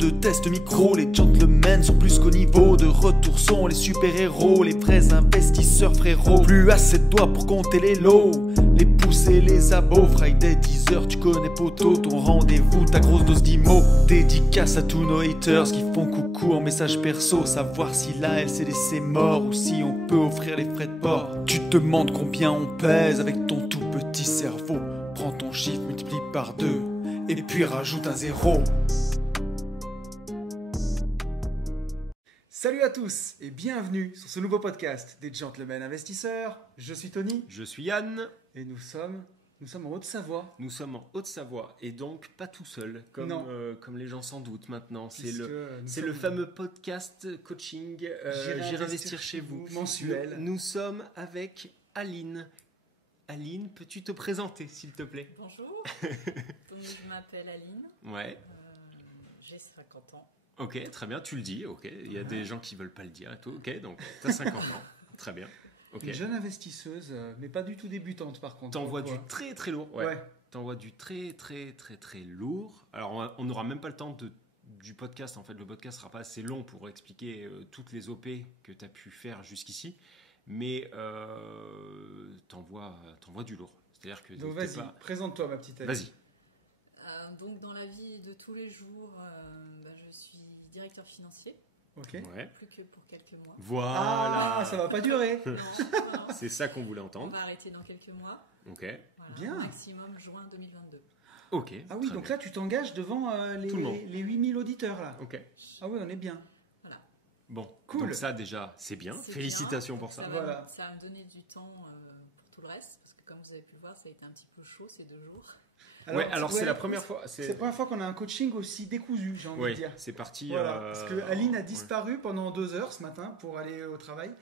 de test micro, les gentlemen sont plus qu'au niveau. De retour sont les super-héros, les vrais investisseurs frérot. Plus assez de doigts pour compter les lots, les pouces et les abos. Friday 10h, tu connais poto, ton rendez-vous, ta grosse dose d'IMO. Dédicace à tous nos haters qui font coucou en message perso. Savoir si là elle s'est laissée mort ou si on peut offrir les frais de port. Tu te demandes combien on pèse avec ton tout petit cerveau. Prends ton chiffre, multiplie par 2 et puis rajoute un 0. Salut à tous et bienvenue sur ce nouveau podcast des Gentlemen Investisseurs. Je suis Tony Je suis Yann. et nous sommes en Haute-Savoie. Nous sommes en Haute-Savoie et donc pas tout seul, comme les gens s'en doutent maintenant. C'est le fameux podcast coaching J'irai investir chez vous. Mensuel. Nous sommes avec Aline. Aline, peux-tu te présenter s'il te plaît? Bonjour, donc, je m'appelle Aline, Ouais. j'ai 50 ans. Ok, très bien, tu le dis. Ok, il y a des gens qui veulent pas le dire et tout. Ok, donc tu as 50 ans. Très bien. Ok. Une jeune investisseuse, mais pas du tout débutante par contre. T'envoies du très très lourd. Ouais. T'envoies du très très très très lourd. Alors on n'aura même pas le temps du podcast. En fait, le podcast sera pas assez long pour expliquer toutes les OP que tu as pu faire jusqu'ici. Mais t'envoies du lourd. C'est-à-dire que Donc vas-y, présente-toi ma petite Aline. Vas-y. Donc dans la vie de tous les jours, je suis directeur financier, Ok. Ouais. plus que pour quelques mois. Voilà. Ah, ça va pas durer. Non, C'est ça qu'on voulait on entendre. va arrêter dans quelques mois. Ok. Voilà, Bien. Maximum juin 2022. Ok. Ah oui, très donc bien. là tu t'engages devant Tout le monde. les 8000 auditeurs là. Ok. Ah oui, on est bien. Voilà. Bon. Cool. Donc ça déjà, c'est bien. C'est Félicitations bien. pour ça. Voilà. Ça va me donner du temps pour tout le reste, parce que comme vous avez pu le voir, ça a été un petit peu chaud ces 2 jours. Alors c'est la première fois. C'est la première fois qu'on a un coaching aussi décousu, j'ai envie de Oui, dire. c'est parti. Voilà, parce que Aline a ouais. disparu pendant 2 heures ce matin pour aller au travail.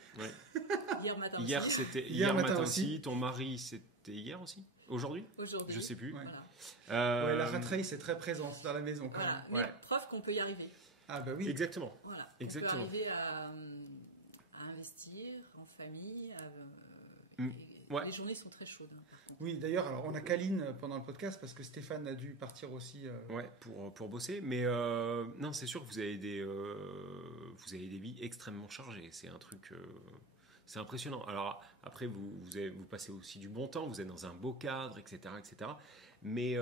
Hier matin Hier, aussi. c'était Hier matin matin aussi. aussi. Ton mari, c'était hier aussi. Aujourd'hui? Aujourd'hui. Je sais plus. Ouais. Voilà. Ouais, la rat race est très présente dans la maison quand Voilà. même. Mais Ouais. preuve qu'on peut y arriver. Ah bah oui. Exactement. Voilà. Exactement. On peut arriver à investir en famille. Ouais. Les journées sont très chaudes. Par contre. Oui, d'ailleurs, alors on a qu'Aline pendant le podcast parce que Stéphane a dû partir aussi. Ouais, pour bosser. Mais non, c'est sûr que vous avez des vies extrêmement chargées. C'est un truc. C'est impressionnant. Alors après, vous passez aussi du bon temps. Vous êtes dans un beau cadre, etc., etc. Mais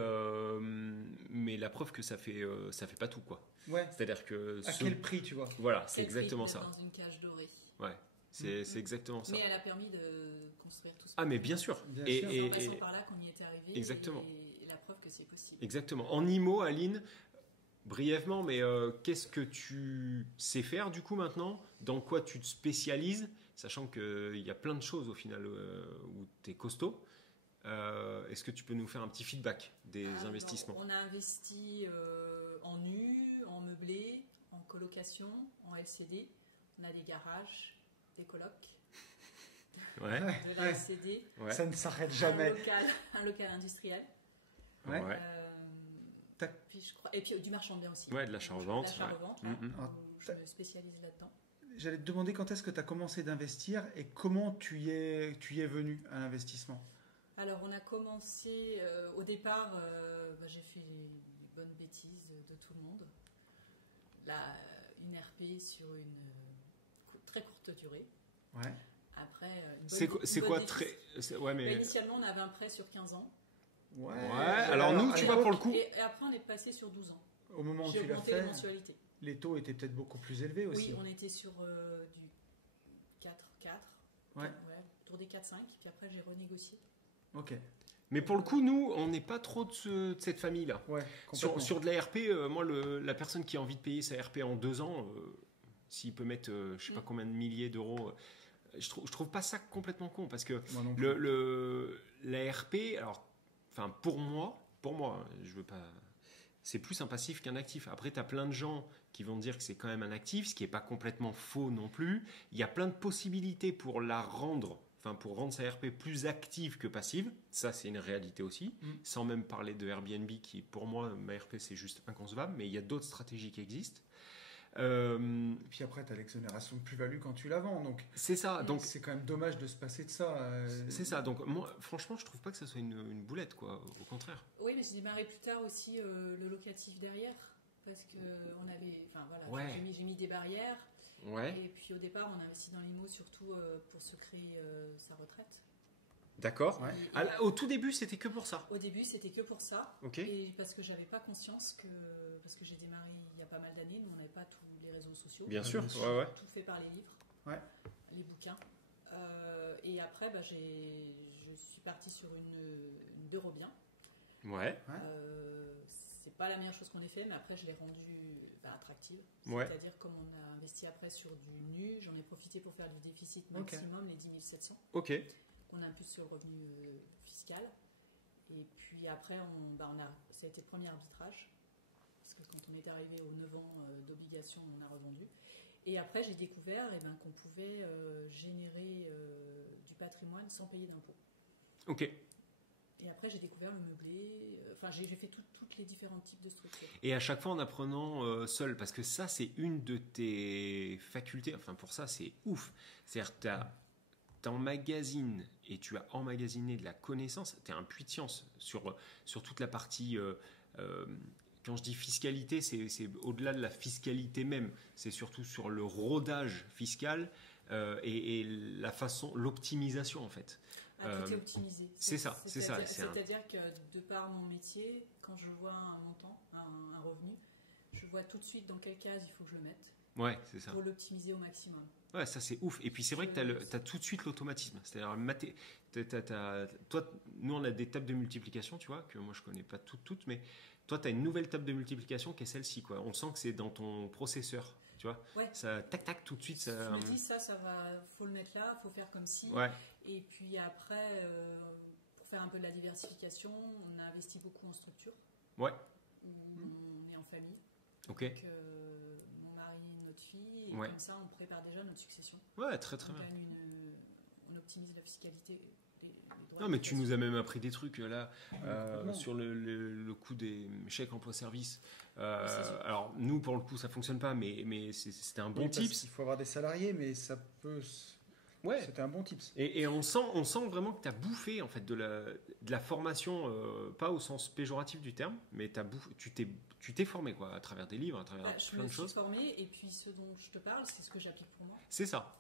la preuve que ça fait pas tout, quoi. Ouais. C'est-à-dire que À quel prix, tu vois? voilà, c'est Être exactement pris ça. Dans une cage dorée. Ouais, c'est exactement ça. Mais elle a permis de construire tout ça. Ah, mais bien sûr. Bien Et- sûr. C'est et- en passant et- par là qu'on y était arrivé. Exactement. Et la preuve que c'est possible. Exactement. En IMO, Aline, brièvement, mais qu'est-ce que tu sais faire du coup maintenant? Dans quoi tu te spécialises? Sachant qu'il y a plein de choses au final où tu es costaud. Est-ce que tu peux nous faire un petit feedback des Alors, investissements? on a investi en nu, en meublé, en colocation, en LCD. On a des garages, des colocs, Ouais. de la Ouais. LCD, Ouais. Ça ne s'arrête jamais. un local industriel. Ouais. Ouais. Puis je crois, et puis du marchand de biens aussi. Ouais, de l'achat-revente, L'achat-revente, ouais. là, Mhm. où je me spécialise là-dedans. J'allais te demander quand est-ce que tu as commencé d'investir et comment tu y es venu à l'investissement. Alors, on a commencé, au départ, j'ai fait les bonnes bêtises de tout le monde. Une RP sur une très courte durée. Ouais. Après, C'est quoi très. Ouais, mais. Initialement, on avait un prêt sur 15 ans. Ouais. Alors nous, à tu vois, pour le l'époque, coup. Et après, on est passé sur 12 ans. Au moment où J'ai tu l'as augmenté les fait, mensualités. les taux étaient peut-être beaucoup plus élevés aussi. Oui, on était sur du 4, Ouais. autour des 4-5. Puis après, j'ai renégocié. Ok. Mais pour le coup, nous, on n'est pas trop de cette famille-là. Ouais. Complètement. Sur de la RP, moi, la personne qui a envie de payer sa RP en 2 ans, s'il peut mettre je sais pas combien de milliers d'euros, je trouve pas ça complètement con parce que Moi non plus. la RP, alors, enfin pour moi, hein, je veux pas, c'est plus un passif qu'un actif. Après, tu as plein de gens qui vont dire que c'est quand même un actif, ce qui est pas complètement faux non plus. Il y a plein de possibilités pour la rendre. Pour rendre sa RP plus active que passive, ça c'est une réalité aussi, sans même parler de Airbnb qui pour moi, ma RP c'est juste inconcevable, mais il y a d'autres stratégies qui existent. Puis après, tu as l'exonération de plus-value quand tu la vends. Donc, C'est ça, donc c'est quand même dommage de se passer de ça. c'est ça. Donc moi, franchement, je trouve pas que ça soit une boulette, quoi. Au contraire. Oui, mais j'ai démarré plus tard aussi le locatif derrière. parce que on avait, enfin voilà, Ouais. j'ai mis des barrières. Ouais, Et puis au départ, on a investi dans l'IMO surtout pour se créer sa retraite. d'accord. Ouais. Et Au tout début, c'était que pour ça. au début, c'était que pour ça. Ok. Et parce que j'avais pas conscience que, parce que j'ai démarré il y a pas mal d'années, nous on n'avait pas tous les réseaux sociaux. Bien Ouais, sûr. bien sûr. Ouais, ouais. Tout fait par les livres, Ouais. les bouquins. Et après, je suis partie sur une d'Eurobien. Ouais. C'est pas la meilleure chose qu'on ait fait, mais après je l'ai rendue attractive. Ouais. C'est-à-dire comme on a investi après sur du nu, j'en ai profité pour faire du déficit Ok. maximum, les 10 700, Ok. qu'on impute sur le revenu fiscal. Et puis après, ça a été le premier arbitrage, parce que quand on est arrivé aux 9 ans d'obligation, on a revendu. Et après, j'ai découvert qu'on pouvait générer du patrimoine sans payer d'impôts. Ok. Et après, j'ai découvert le meublé. Enfin, j'ai fait toutes les différents types de structures. Et à chaque fois en apprenant seul, parce que ça, c'est une de tes facultés. Enfin, pour ça, c'est ouf. C'est-à-dire que tu emmagasines et tu as emmagasiné de la connaissance. Tu es un puits de science sur toute la partie. Quand je dis fiscalité, c'est au-delà de la fiscalité même. C'est surtout sur le rodage fiscal et la façon, l'optimisation en fait. Tout est optimisé. c'est ça. C'est-à-dire que de par mon métier, quand je vois un montant, un revenu, je vois tout de suite dans quelle case il faut que je le mette Ouais, c'est ça. pour l'optimiser au maximum. Ouais, ça c'est ouf. Et puis c'est vrai que tu as tout de suite l'automatisme. C'est-à-dire, toi, nous on a des tables de multiplication, tu vois, que moi je connais pas toutes, mais toi tu as une nouvelle table de multiplication qui est celle-ci, quoi. On sent que c'est dans ton processeur, tu vois. Ouais. Ça, tac, tout de suite, ça. Je me dis ça va, faut le mettre là, faut faire comme ci. Ouais, Et puis après, pour faire un peu de la diversification, on a investi beaucoup en structure. ouais, Où on est en famille. ok. Donc, mon mari, notre fille, et Ouais. comme ça, on prépare déjà notre succession. Ouais, très on bien. On optimise la fiscalité. Les droits Non, mais tu d'imposition. nous as même appris des trucs là complètement. sur le coût des chèques emploi-service. c'est sûr. Alors, nous, pour le coup, ça fonctionne pas, mais c'était un bon Oui, parce tips. qu'il faut avoir des salariés, mais ça peut. Ouais. C'était un bon tips. Et on sent vraiment que tu as bouffé en fait, de la formation, pas au sens péjoratif du terme, mais tu t'es formé quoi, à travers des livres, à travers Je plein me de suis choses. formée, et puis ce dont je te parle, c'est ce que j'applique pour moi, C'est ça.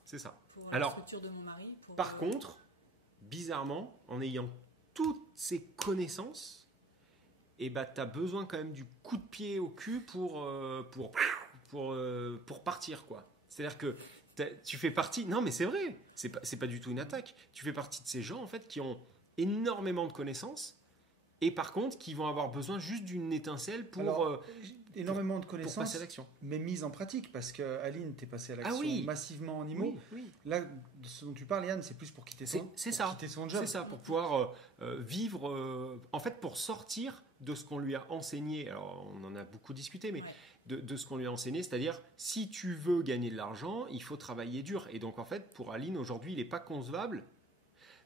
pour Alors, la structure de mon mari. Par contre, bizarrement, en ayant toutes ces connaissances, tu as besoin quand même du coup de pied au cul pour partir, quoi. C'est-à-dire que tu fais partie... Non, mais c'est vrai, c'est pas du tout une attaque. Tu fais partie de ces gens, en fait, qui ont énormément de connaissances et par contre, qui vont avoir besoin juste d'une étincelle pour Alors, énormément de passer connaissances, à l'action. mais mise en pratique, parce que Aline, t'es passée à Ah l'action oui. massivement en IMO. Oui. Là, de ce dont tu parles, Yann, c'est plus pour quitter C'est son, c'est pour ça. quitter son job. C'est ça, pour pouvoir vivre, en fait, pour sortir de ce qu'on lui a enseigné. Alors, on en a beaucoup discuté, mais Ouais. de ce qu'on lui a enseigné, c'est-à-dire, si tu veux gagner de l'argent, il faut travailler dur. Et donc, en fait, pour Aline, aujourd'hui, il n'est pas concevable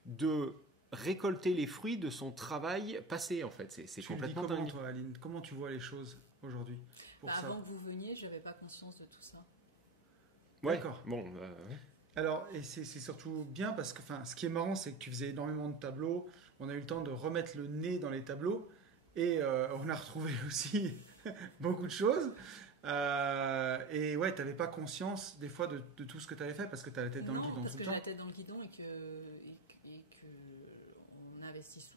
de récolter les fruits de son travail passé, en fait. C'est Tu le dis complètement comment, dingue. toi, Aline? Comment tu vois les choses aujourd'hui pour ça? Avant que vous veniez, je n'avais pas conscience de tout ça. Ouais. D'accord. Bon, Alors, et c'est surtout bien parce que, ce qui est marrant, c'est que tu faisais énormément de tableaux. On a eu le temps de remettre le nez dans les tableaux et on a retrouvé aussi beaucoup de choses. Et ouais, tu n'avais pas conscience des fois de tout ce que tu avais fait parce que tu as la tête dans le Non, guidon parce tout que le j'ai la temps. tête dans le guidon et que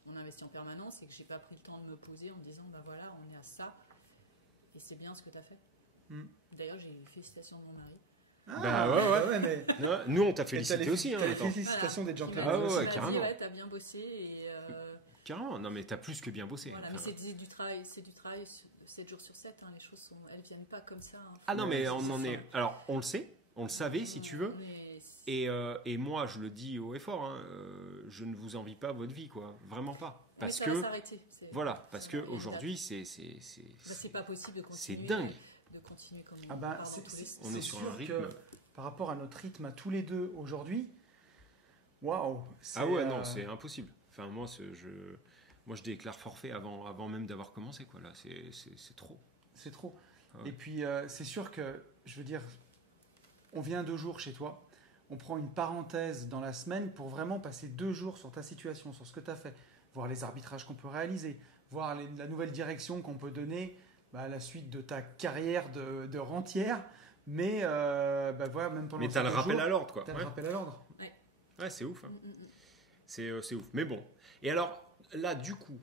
on investit en permanence et que j'ai pas pris le temps de me poser en me disant bah voilà, on est à ça et c'est bien ce que tu as fait. D'ailleurs, j'ai eu félicitations de mon mari. Bah ouais. mais nous, on t'a t'as félicité les, aussi. Hein, t'as les attends. félicitations des gentlemen. Ah ouais, aussi. ouais, Il m'a dit, carrément. ouais, t'as bien bossé et Carrément, non, mais t'as plus que bien bossé. voilà. Enfin, Mais c'est du travail 7 jours sur 7. Les choses elles viennent pas comme ça. Hein. Ah non, mais Ouais, on c'est en ça. est. Alors, on le sait, on le savait si tu veux. Mais Et moi, je le dis haut et fort, hein, je ne vous envie pas votre vie, quoi. Vraiment pas. Parce ça va que, s'arrêter. voilà, parce que il y a une aujourd'hui, date. c'est C'est pas possible de c'est continuer. dingue. De continuer comme Ah on bah, part dans c'est- tous les c'est- sens. On est sur un sûr rythme. que par rapport à notre rythme à tous les deux aujourd'hui, waouh. Ah ouais, non, c'est impossible. Enfin, moi, je déclare forfait avant même d'avoir commencé, quoi. Là, c'est trop. C'est trop. Ah ouais. Et puis, c'est sûr que, je veux dire, on vient 2 jours chez toi, on prend une parenthèse dans la semaine pour vraiment passer 2 jours sur ta situation, sur ce que tu as fait, voir les arbitrages qu'on peut réaliser, voir la nouvelle direction qu'on peut donner la suite de ta carrière de rentière. Mais voilà, même pendant Mais t'as le certains rappel jours, à l'ordre, quoi. t'as le Ouais. rappel à l'ordre. Ouais, c'est ouf. Hein. C'est ouf. Mais bon. Et alors, là, du coup,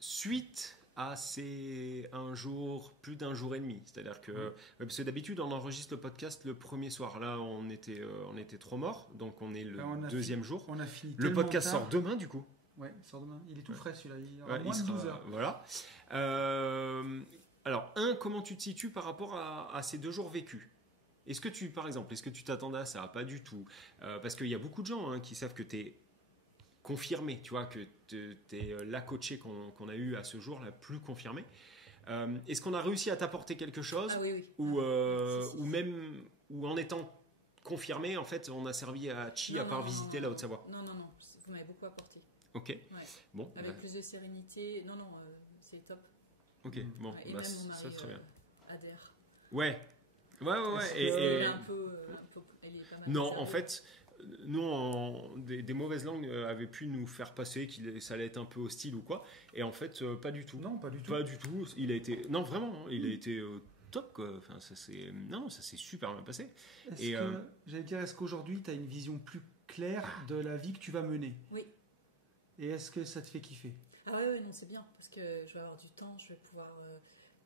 suite à ces plus d'un jour et demi, c'est-à-dire que, parce que d'habitude, on enregistre le podcast le premier soir. Là, on était trop morts, donc on est le deuxième jour. On a fini Le tellement podcast tard. sort demain, du coup. Ouais, il sort demain. Il est tout frais celui-là. Il aura Ouais, moins il de sera- 12 heures. Voilà. Alors, comment tu te situes par rapport à ces 2 jours vécus? Par exemple, est-ce que tu t'attendais à ça? Pas du tout. Parce qu'il y a beaucoup de gens qui savent que tu es confirmé, tu vois, que tu es la coachée qu'on a eue à ce jour, la plus confirmée. Est-ce qu'on a réussi à t'apporter quelque chose? Ah oui. Ou Si. ou en étant confirmé, en fait, on a servi à Chi à part visiter la Haute-Savoie? Non, vous m'avez beaucoup apporté. Ok. Ouais. Bon. Avec plus de sérénité. Non, c'est top. Ok. Bon. Ouais, et Bah, même mon ça mari très bien. adhère. Ouais. Est-ce Et, que- et- Elle est un peu, elle est pas mal Non, réservée. en fait, nous, des mauvaises langues avaient pu nous faire passer ça allait être un peu hostile ou quoi. Et en fait, pas du tout. Non, pas du tout. Pas du tout. Il a été. Non, vraiment, hein, il a été top, quoi. Enfin, ça s'est super bien passé. Est-ce qu'aujourd'hui, tu as une vision plus claire de la vie que tu vas mener? Oui. Et est-ce que ça te fait kiffer? Ah ouais, non, c'est bien. Parce que je vais avoir du temps, je vais pouvoir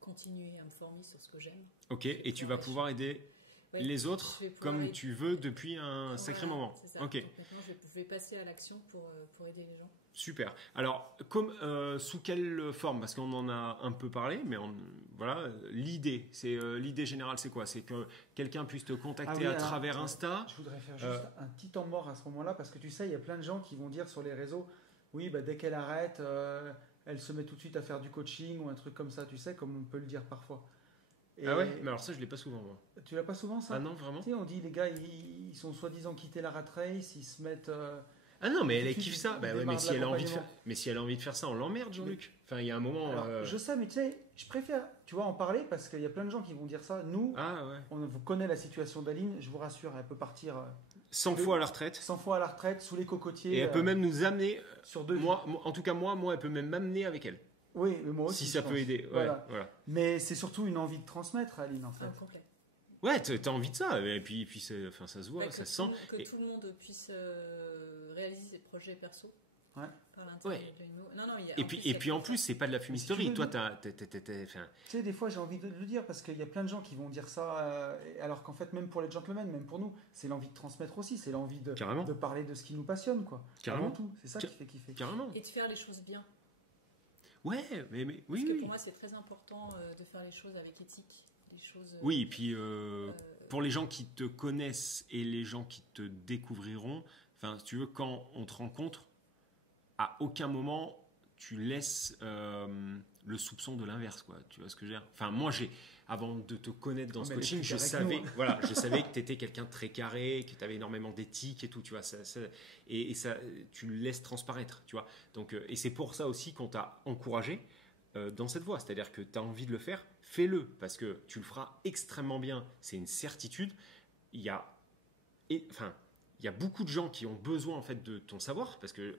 continuer à me former sur ce que j'aime. Ok, et tu vas pouvoir aider Ouais, les autres je vais pouvoir comme aider- tu veux depuis un sacré Voilà, moment. c'est ça. Ok. Donc maintenant, je vais passer à l'action pour aider les gens. Super. Alors, sous quelle forme? Parce qu'on en a un peu parlé, mais voilà, l'idée générale, c'est quoi? C'est que quelqu'un puisse te contacter à travers Insta. Je voudrais faire juste un petit temps mort à ce moment-là, parce que tu sais, il y a plein de gens qui vont dire sur les réseaux, oui, dès qu'elle arrête, elle se met tout de suite à faire du coaching ou un truc comme ça, tu sais, comme on peut le dire parfois. Et Ah ouais? Mais alors ça, je l'ai pas souvent, moi. tu l'as pas souvent, ça? Ah non, vraiment? Tu sais, on dit, les gars, ils sont soi-disant quittés la rat race, ils se mettent... Ah non, mais tout de elle suite, kiffe ça. ils Bah ouais, démarrent mais si elle a envie de faire, l'accompagnement. mais si elle a envie de faire ça, on l'emmerde, Jean-Luc. Enfin, il y a un moment. Alors, je sais, mais tu sais, je préfère, tu vois, en parler, parce qu'il y a plein de gens qui vont dire ça. Nous, Ah ouais. on vous connaît la situation d'Aline, je vous rassure, elle peut partir 100 fois à la retraite. 100 fois à la retraite, sous les cocotiers. Et elle peut même nous amener. sur 2 vies. En tout cas, moi, elle peut même m'amener avec elle. Oui, mais moi aussi. Si ça je peut pense. aider. Ouais, Voilà. voilà. Mais c'est surtout une envie de transmettre, Aline, en fait. Ah, complet. Ouais, t'as envie de ça. Et puis ça se voit, Bah, ça se tout- sent. Que Et- tout le monde puisse réaliser ses projets perso. Ouais. Par l'intérieur Ouais. de l'IMO. Non, il y a- Et puis en plus, c'est pas de la fumisterie. si tu veux, Toi, nous- enfin, Tu sais, des fois, j'ai envie de le dire parce qu'il y a plein de gens qui vont dire ça, alors qu'en fait, même pour les gentlemen, même pour nous, c'est l'envie de transmettre aussi, c'est l'envie Carrément. de parler de ce qui nous passionne, quoi. Carrément. Avant tout, c'est ça qui fait kiffer. carrément. Et de faire les choses bien. Ouais, mais Parce oui, que oui. pour moi, c'est très important de faire les choses avec éthique. Les choses, Oui, et puis pour les gens qui te connaissent et les gens qui te découvriront, enfin, si tu veux, quand on te rencontre, à aucun moment tu laisses le soupçon de l'inverse, quoi. Tu vois ce que je veux dire? Enfin, moi, avant de te connaître dans ce mais elle est coaching, plus je carrée que savais, nous. voilà, je savais que tu étais quelqu'un de très carré, que tu avais énormément d'éthique et tout, tu vois, et ça, tu le laisses transparaître, tu vois. Donc, et c'est pour ça aussi qu'on t'a encouragé dans cette voie, c'est-à-dire que tu as envie de le faire, fais-le, parce que tu le feras extrêmement bien, c'est une certitude. Il y a beaucoup de gens qui ont besoin en fait de ton savoir, parce que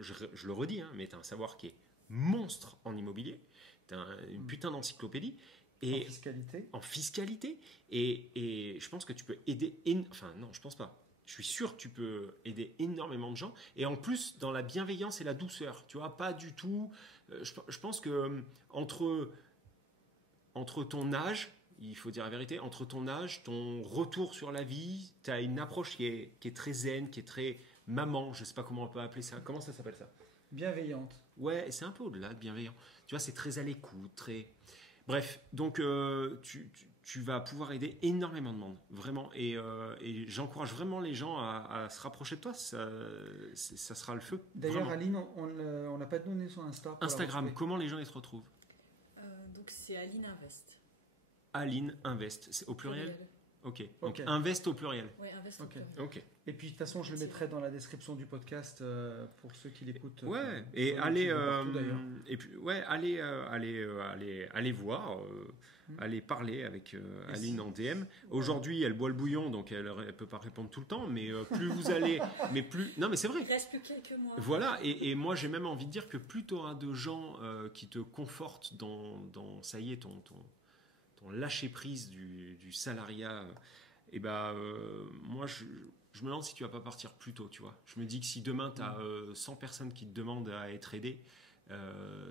je le redis, hein, mais tu as un savoir qui est monstre en immobilier, tu as une putain d'encyclopédie, et En fiscalité. en fiscalité, et je pense que tu peux aider, enfin non, je pense pas. Je suis sûr que tu peux aider énormément de gens, et en plus dans la bienveillance et la douceur, tu vois, pas du tout. Je pense que entre ton âge, il faut dire la vérité, entre ton âge, ton retour sur la vie, tu as une approche qui est très zen, qui est très maman, je sais pas comment on peut appeler ça. Comment ça s'appelle ça? Bienveillante. Ouais, et c'est un peu au-delà de bienveillant. Tu vois, c'est très à l'écoute, très... Bref, donc tu vas pouvoir aider énormément de monde, vraiment. Et j'encourage vraiment les gens à se rapprocher de toi. Ça sera le feu. D'ailleurs, vraiment. Aline, on n'a pas donné son Insta. pour la Instagram, retrouver. comment les gens ils se retrouvent? donc, c'est Aline Invest. Aline Invest, c'est au pluriel? Ok. Donc Ok. invest au pluriel. Ouais, invest au Ok. pluriel. Ok. Et puis de toute façon, je le mettrai dans la description du podcast pour ceux qui l'écoutent. Ouais. Et sur allez, YouTube ou partout, d'ailleurs. et puis ouais, allez voir, allez parler avec Aline en DM. Aujourd'hui, elle boit le bouillon, donc elle peut pas répondre tout le temps, mais plus vous allez, non, mais c'est vrai. Il reste plus quelques mois. Voilà, et moi j'ai même envie de dire que plus tu auras de gens qui te confortent ça y est, ton lâcher prise du salariat, et moi je me demande si tu vas pas partir plus tôt, tu vois. Je me dis que si demain tu as 100 personnes qui te demandent à être aidées,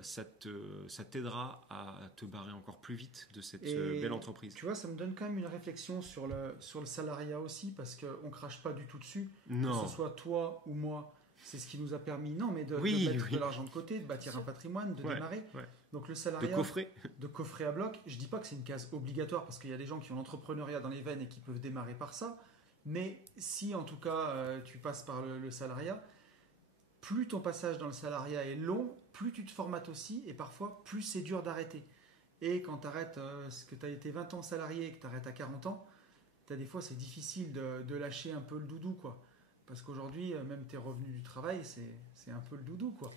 ça t'aidera à te barrer encore plus vite de cette belle entreprise. Tu vois, ça me donne quand même une réflexion sur le salariat aussi, parce qu'on ne crache pas du tout dessus. Non. Que ce soit toi ou moi, c'est ce qui nous a permis, de mettre de l'argent de côté, de bâtir un patrimoine, de démarrer. Ouais. Donc le De salariat, coffrer. de coffrer à bloc, je dis pas que c'est une case obligatoire, parce qu'il y a des gens qui ont l'entrepreneuriat dans les veines et qui peuvent démarrer par ça. Mais si en tout cas tu passes par le salariat, plus ton passage dans le salariat est long, plus tu te formates aussi, et parfois plus c'est dur d'arrêter. Et quand tu arrêtes, que tu as été 20 ans salarié et que tu arrêtes à 40 ans, des fois c'est difficile de lâcher un peu le doudou, quoi. Parce qu'aujourd'hui, même tes revenus du travail, c'est un peu le doudou, quoi.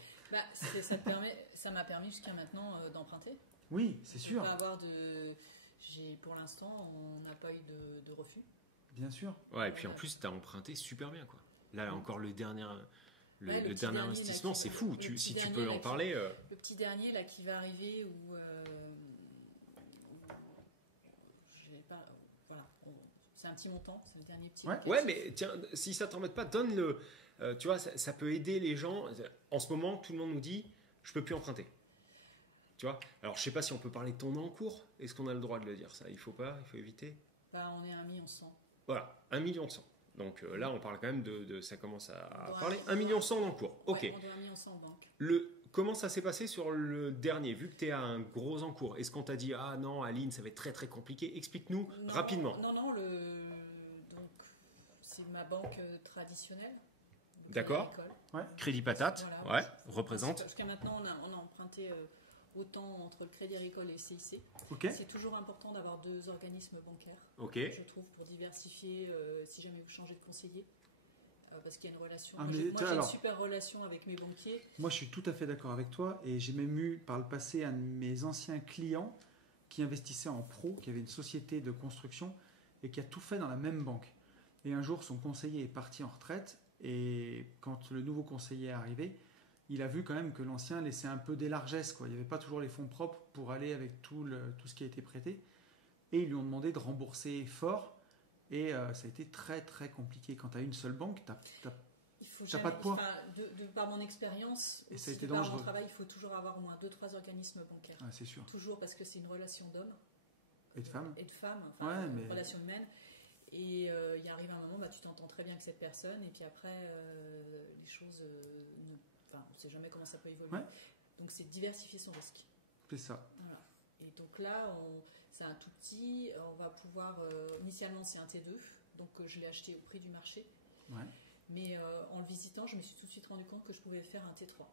Ça m'a permis jusqu'à maintenant d'emprunter. Oui, c'est sûr. Pas avoir pour l'instant, on n'a pas eu de refus. Bien sûr. Ouais, et puis en plus, tu as emprunté super bien, quoi. Là, encore le dernier petit dernier dernier, investissement, là, c'est fou. Si tu dernier, peux là, en parler. Le petit dernier là qui va arriver où voilà, c'est un petit montant, c'est le dernier petit. Ouais, mais tiens, si ça t'embête pas, donne-le. Tu vois, ça peut aider les gens. En ce moment, tout le monde nous dit, je peux plus emprunter. Tu vois. Alors, je sais pas si on peut parler de ton encours. Est-ce qu'on a le droit de le dire ça? Il faut pas, il faut éviter. On est à 1,1 million. Voilà, 1,1 million. Donc là, on parle quand même de ça commence à parler. 1,1 1,1 million d'encours. Ok. Ouais, on doit 1,1 million en banque. Comment ça s'est passé sur le dernier, vu que tu es à un gros encours? Est-ce qu'on t'a dit, ah non, Aline, ça va être très très compliqué? Explique-nous rapidement. Non, donc c'est ma banque traditionnelle. D'accord. Ouais. Crédit Patate, Voilà. ouais, représente. Jusqu'à maintenant, on a emprunté autant entre le Crédit Agricole et le CIC. Ok. C'est toujours important d'avoir deux organismes bancaires, Ok. je trouve, pour diversifier si jamais vous changez de conseiller. Parce qu'il y a une relation. Ah, Moi, mais j'ai toi, alors- une super relation avec mes banquiers. Moi, je suis tout à fait d'accord avec toi, et j'ai même eu par le passé un de mes anciens clients qui investissait en pro, qui avait une société de construction et qui a tout fait dans la même banque. Et un jour, son conseiller est parti en retraite, et quand le nouveau conseiller est arrivé, il a vu quand même que l'ancien laissait un peu des largesses, quoi. Il n'y avait pas toujours les fonds propres pour aller avec tout ce qui a été prêté, et ils lui ont demandé de rembourser fort. Et ça a été très très compliqué. Quand tu as une seule banque, Il faut T'as pas de poids. Par mon expérience, Et ça a été par dangereux. mon travail, il faut toujours avoir au moins 2-3 organismes bancaires. c'est sûr. Toujours, parce que c'est une relation d'hommes Et de femmes. et de femmes, Ouais, une mais- relation humaine. Et il arrive un moment, tu t'entends très bien avec cette personne, et puis après, les choses, on ne sait jamais comment ça peut évoluer. Ouais. Donc c'est diversifier son risque. C'est ça. Voilà. Et donc là, c'est un tout petit, on va pouvoir, initialement c'est un T2, donc je l'ai acheté au prix du marché. Ouais. Mais en le visitant, je me suis tout de suite rendu compte que je pouvais faire un T3.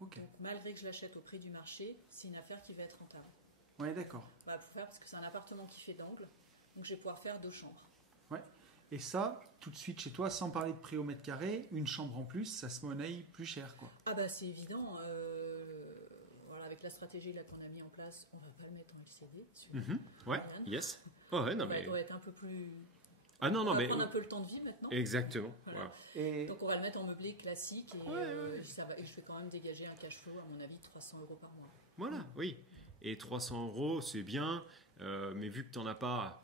Ok. Donc malgré que je l'achète au prix du marché, c'est une affaire qui va être rentable. Ouais, d'accord. On va pouvoir, parce que c'est un appartement qui fait d'angle, donc je vais pouvoir faire 2 chambres. Et ça, tout de suite chez toi, sans parler de prix au mètre carré, une chambre en plus, ça se monnaie plus cher, quoi. Ah bah c'est évident, voilà, avec la stratégie là qu'on a mis en place, on va pas le mettre en LCD. Mhm. Ouais, Yann. yes. Oh, ouais, non, On va- mais. doit être un peu plus... Ah non, non, on va mais. prendre un peu le temps de vie maintenant. Exactement. Voilà. Voilà. Et Donc on va le mettre en meublé classique et, Ouais. et je vais quand même dégager un cash flow, à mon avis, de 300 € par mois. Voilà, oui. Et 300 €, c'est bien, mais vu que tu n'en as pas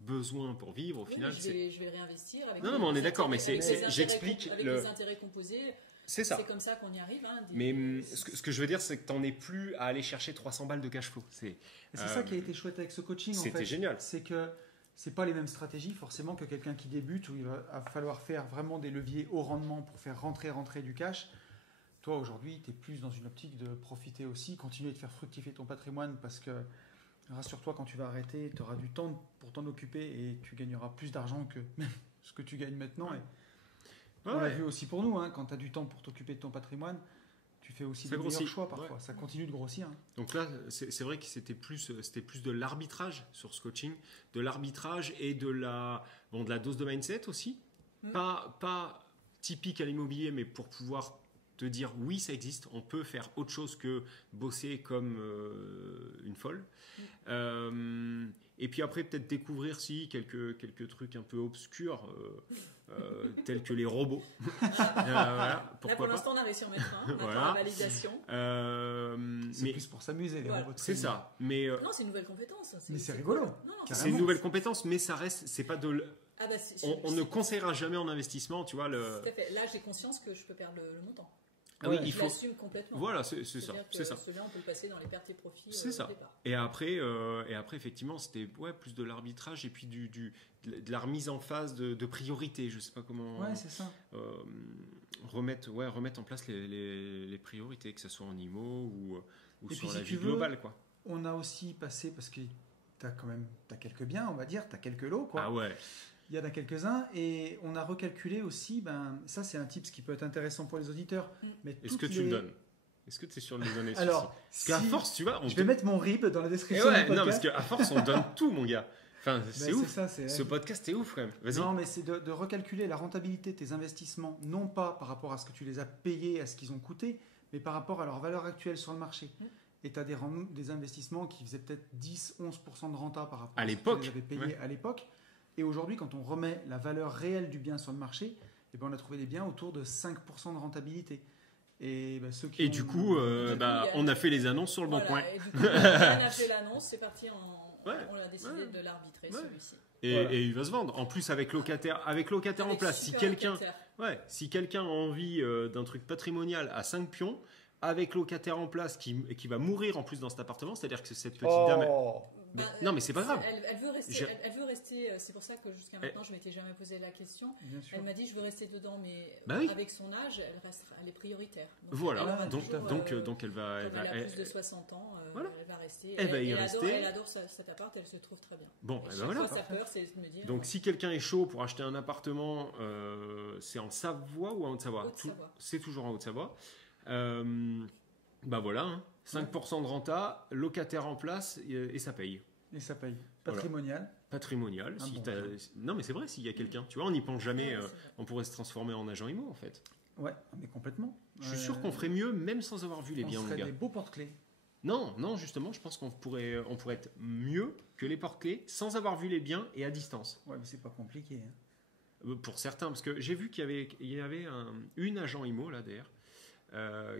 besoin pour vivre, au Oui, final, mais c'est. je vais le réinvestir avec Non, non, mais on est d'accord, mais avec c'est- les intérêts j'explique avec le- les intérêts composés. C'est ça. C'est comme ça qu'on y arrive. Hein, Mais ce que je veux dire, c'est que tu n'en es plus à aller chercher 300 balles de cash flow. c'est ça qui a été chouette avec ce coaching, en C'était fait. génial. C'est que c'est pas les mêmes stratégies, forcément, que quelqu'un qui débute, où il va falloir faire vraiment des leviers haut rendement pour faire rentrer du cash. Toi, aujourd'hui, tu es plus dans une optique de profiter aussi, continuer de faire fructifier ton patrimoine, parce que, rassure-toi, quand tu vas arrêter, tu auras du temps pour t'en occuper et tu gagneras plus d'argent que même ce que tu gagnes maintenant. Et on l'a Ouais. vu aussi pour nous, hein, quand tu as du temps pour t'occuper de ton patrimoine, tu fais aussi Ça des meilleurs grossit. choix parfois. Ouais. Ça continue de grossir. Hein. Donc là, c'est vrai que c'était plus de l'arbitrage sur ce coaching, de l'arbitrage et de la dose de mindset aussi. Pas typique à l'immobilier, mais pour pouvoir te dire oui, ça existe, on peut faire autre chose que bosser comme une folle. Et puis après, peut-être découvrir quelques trucs un peu obscurs, tels que les robots. Voilà, Là, pourquoi pour pas. l'instant, on a réussi à en mettre un. On attend Voilà. la validation. C'est Mais plus pour s'amuser, les Voilà. robots. de c'est trading. ça. Mais Non, c'est une nouvelle compétence. Mais c'est rigolo. cool. Non, non, Carrément. c'est une nouvelle compétence, mais ça reste. C'est pas de. Ah bah, On ne conseillera jamais en investissement, tu vois Tout à fait. Là, j'ai conscience que je peux perdre le montant. Ah oui, Ouais. il Je faut. l'assume complètement. Voilà, c'est ça, C'est-à-dire que c'est ça. Celui-là, on peut le passer dans les pertes et profits C'est ça. au départ. Et après, effectivement, c'était plus de l'arbitrage et puis de la remise en phase de priorité. Je sais pas comment Ouais, c'est ça. remettre en place les priorités, que ce soit en IMO ou Et sur puis, la si vie tu veux, globale, quoi. On a aussi passé, parce que t'as quelques biens, on va dire, t'as quelques lots, quoi. Ah ouais. Il y en a quelques-uns, et on a recalculé aussi, ça c'est un tips qui peut être intéressant pour les auditeurs. Mais Est-ce que toutes tu les- le donnes? Est-ce que tu es sûr de le donner? Alors, celui-ci Parce qu'à si- force, tu vois, je vais mettre mon RIB dans la Eh description ouais, du non, parce podcast. qu'à force, on donne tout, mon gars. Enfin, Ben, c'est ouf. ça, c'est- Ce podcast est ouf, quand même. Vas-y. Non, mais c'est de recalculer la rentabilité de tes investissements, non pas par rapport à ce que tu les as payés, à ce qu'ils ont coûté, mais par rapport à leur valeur actuelle sur le marché. Et tu as des investissements qui faisaient peut-être 10-11% de renta par rapport À à ce que l'époque, tu avais payé ouais. à l'époque. Et aujourd'hui, quand on remet la valeur réelle du bien sur le marché, eh ben, on a trouvé des biens autour de 5% de rentabilité. Et ben, ceux qui Et ont- du coup, on a fait les annonces sur le bon coin. Et du coup, on a fait l'annonce, c'est parti Ouais. on a décidé Ouais. de l'arbitrer, Ouais. celui-ci. Et, Voilà. et il va se vendre. En plus, avec locataire en Avec place. Si super quelqu'un locataire. si quelqu'un a envie d'un truc patrimonial à 5 pions, avec locataire en place qui va mourir en plus dans cet appartement, c'est-à-dire que cette petite dame. Oh. Mais- Bah, non, mais c'est pas grave. Elle veut rester. J'ai- Elle veut rester. C'est pour ça que jusqu'à maintenant, je m'étais jamais posé la question. Bien sûr. Elle m'a dit, je veux rester dedans, mais Bah oui. avec son âge, elle est prioritaire. Donc, Voilà. elle aura Donc, toujours, donc elle va. comme elle a plus de 60 ans, voilà. elle va rester. Elle va y rester. Elle adore cet appart, elle se trouve très bien. Bon, Et eh ben chaque voilà. fois, sa peur, c'est de me dire. Donc, si quelqu'un est chaud pour acheter un appartement, c'est en Savoie ou en Haute-Savoie? Haute-Savoie. C'est toujours en Haute-Savoie. Bah voilà, hein. 5% de renta, locataire en place et ça paye. Et ça paye. Patrimonial. Patrimonial. Ah si bon, t'as- ouais. Non, mais c'est vrai, s'il y a quelqu'un. Tu vois, on n'y pense jamais. Ouais, c'est vrai. On pourrait se transformer en agent IMO, en fait. Ouais, mais complètement. Je suis sûr qu'on ferait mieux, même sans avoir vu les on biens, mon serait gars. des beaux porte-clés. Non, justement, je pense qu'on pourrait être mieux que les porte-clés sans avoir vu les biens et à distance. Ouais, mais c'est pas compliqué. Hein. Pour certains, parce que j'ai vu qu'il y avait une agent IMO, là, d'ailleurs,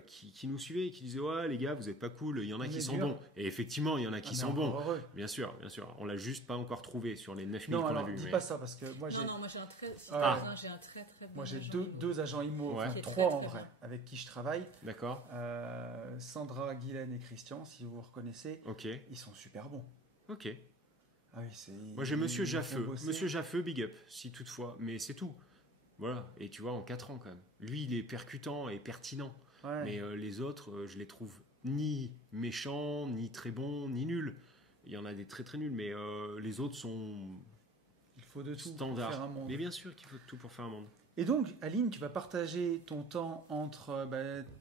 qui nous suivait et qui disait ouais les gars vous êtes pas cool, il y en a On qui est sont dur. bons, et effectivement il y en a qui Ah, mais sont bons, encore heureux. bien sûr, on l'a juste pas encore trouvé sur les 9000 Non, qu'on a alors vu, dis mais- pas ça parce que moi j'ai Non, moi j'ai un très, Ah. j'ai un très très bon moi j'ai agent deux, immo. deux agents IMO, Ouais. enfin Qui est trois très, en très vrai, bon. avec qui je travaille. D'accord, Sandra, Guylaine et Christian, si vous vous reconnaissez, ok, ils sont super bons. ok. Ah oui, c'est. Moi j'ai Monsieur ils font Jaffeux, bosser. Monsieur Jaffeux, big up, si toutefois, mais c'est tout. Voilà, et tu vois, en 4 ans quand même. Lui il est percutant et pertinent, Ouais. mais les autres, je les trouve ni méchants, ni très bons, ni nuls. Il y en a des très très nuls, mais les autres sont Il faut de tout pour standards. faire un monde. Mais bien sûr qu'il faut tout pour faire un monde. Et donc, Aline, tu vas partager ton temps entre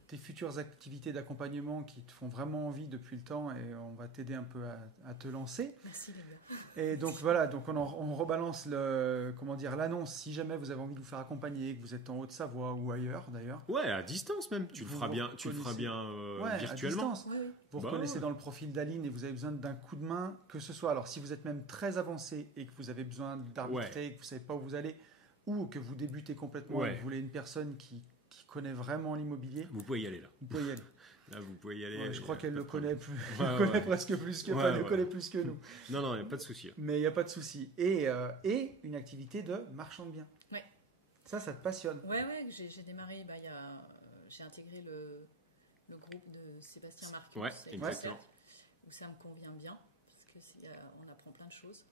tes futures activités d'accompagnement qui te font vraiment envie depuis le temps et on va t'aider un peu à te lancer. Merci les gars. Et donc voilà, donc on rebalance l'annonce si jamais vous avez envie de vous faire accompagner, que vous êtes en Haute-Savoie ou ailleurs d'ailleurs. Ouais, à distance même. Tu le Vous feras vous bien, tu le feras reconnaissez. bien Ouais, à virtuellement. distance. Ouais, ouais. Vous Bah reconnaissez ouais. dans le profil d'Aline et vous avez besoin d'un coup de main, que ce soit, alors si vous êtes même très avancé et que vous avez besoin d'arbitrer, que vous ne savez pas où vous allez, ou que vous débutez complètement et Ouais. que vous voulez une personne qui connaît vraiment l'immobilier, Vous pouvez y aller là. vous pouvez y aller. Là, vous pouvez y aller. Ouais, je crois y a qu'elle pas le de problème. connaît, plus, Ouais, elle connaît ouais. presque plus que, Ouais, enfin, elle le ouais. connaît plus que nous. Non, il n'y a pas de souci. Mais il n'y a pas de souci. Et une activité de marchand de biens. Ouais. Ça te passionne. Ouais, j'ai démarré, j'ai intégré le groupe de Sébastien Marcus. Ouais, avec exactement. Où ça me convient bien, parce qu'on apprend plein de choses.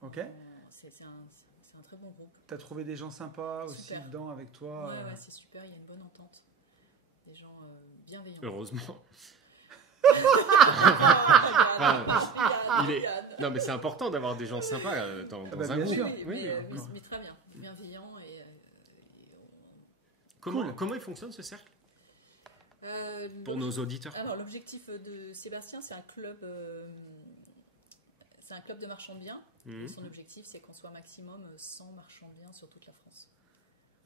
Ok. C'est un très bon groupe. Tu as trouvé des gens sympas aussi Super. dedans avec toi. Ouais, c'est super, il y a une bonne entente. Des gens bienveillants. Heureusement. Il est- Non, mais c'est important d'avoir des gens sympas dans Ah bah, un bien groupe. sûr. Oui, Oui, mais très bien. Bienveillant et Comment, Cool. comment il fonctionne ce cercle? Pour nos auditeurs. Alors, l'objectif de Sébastien, c'est un club de marchands de biens. Mhm. Son objectif, c'est qu'on soit maximum 100 marchands de biens sur toute la France.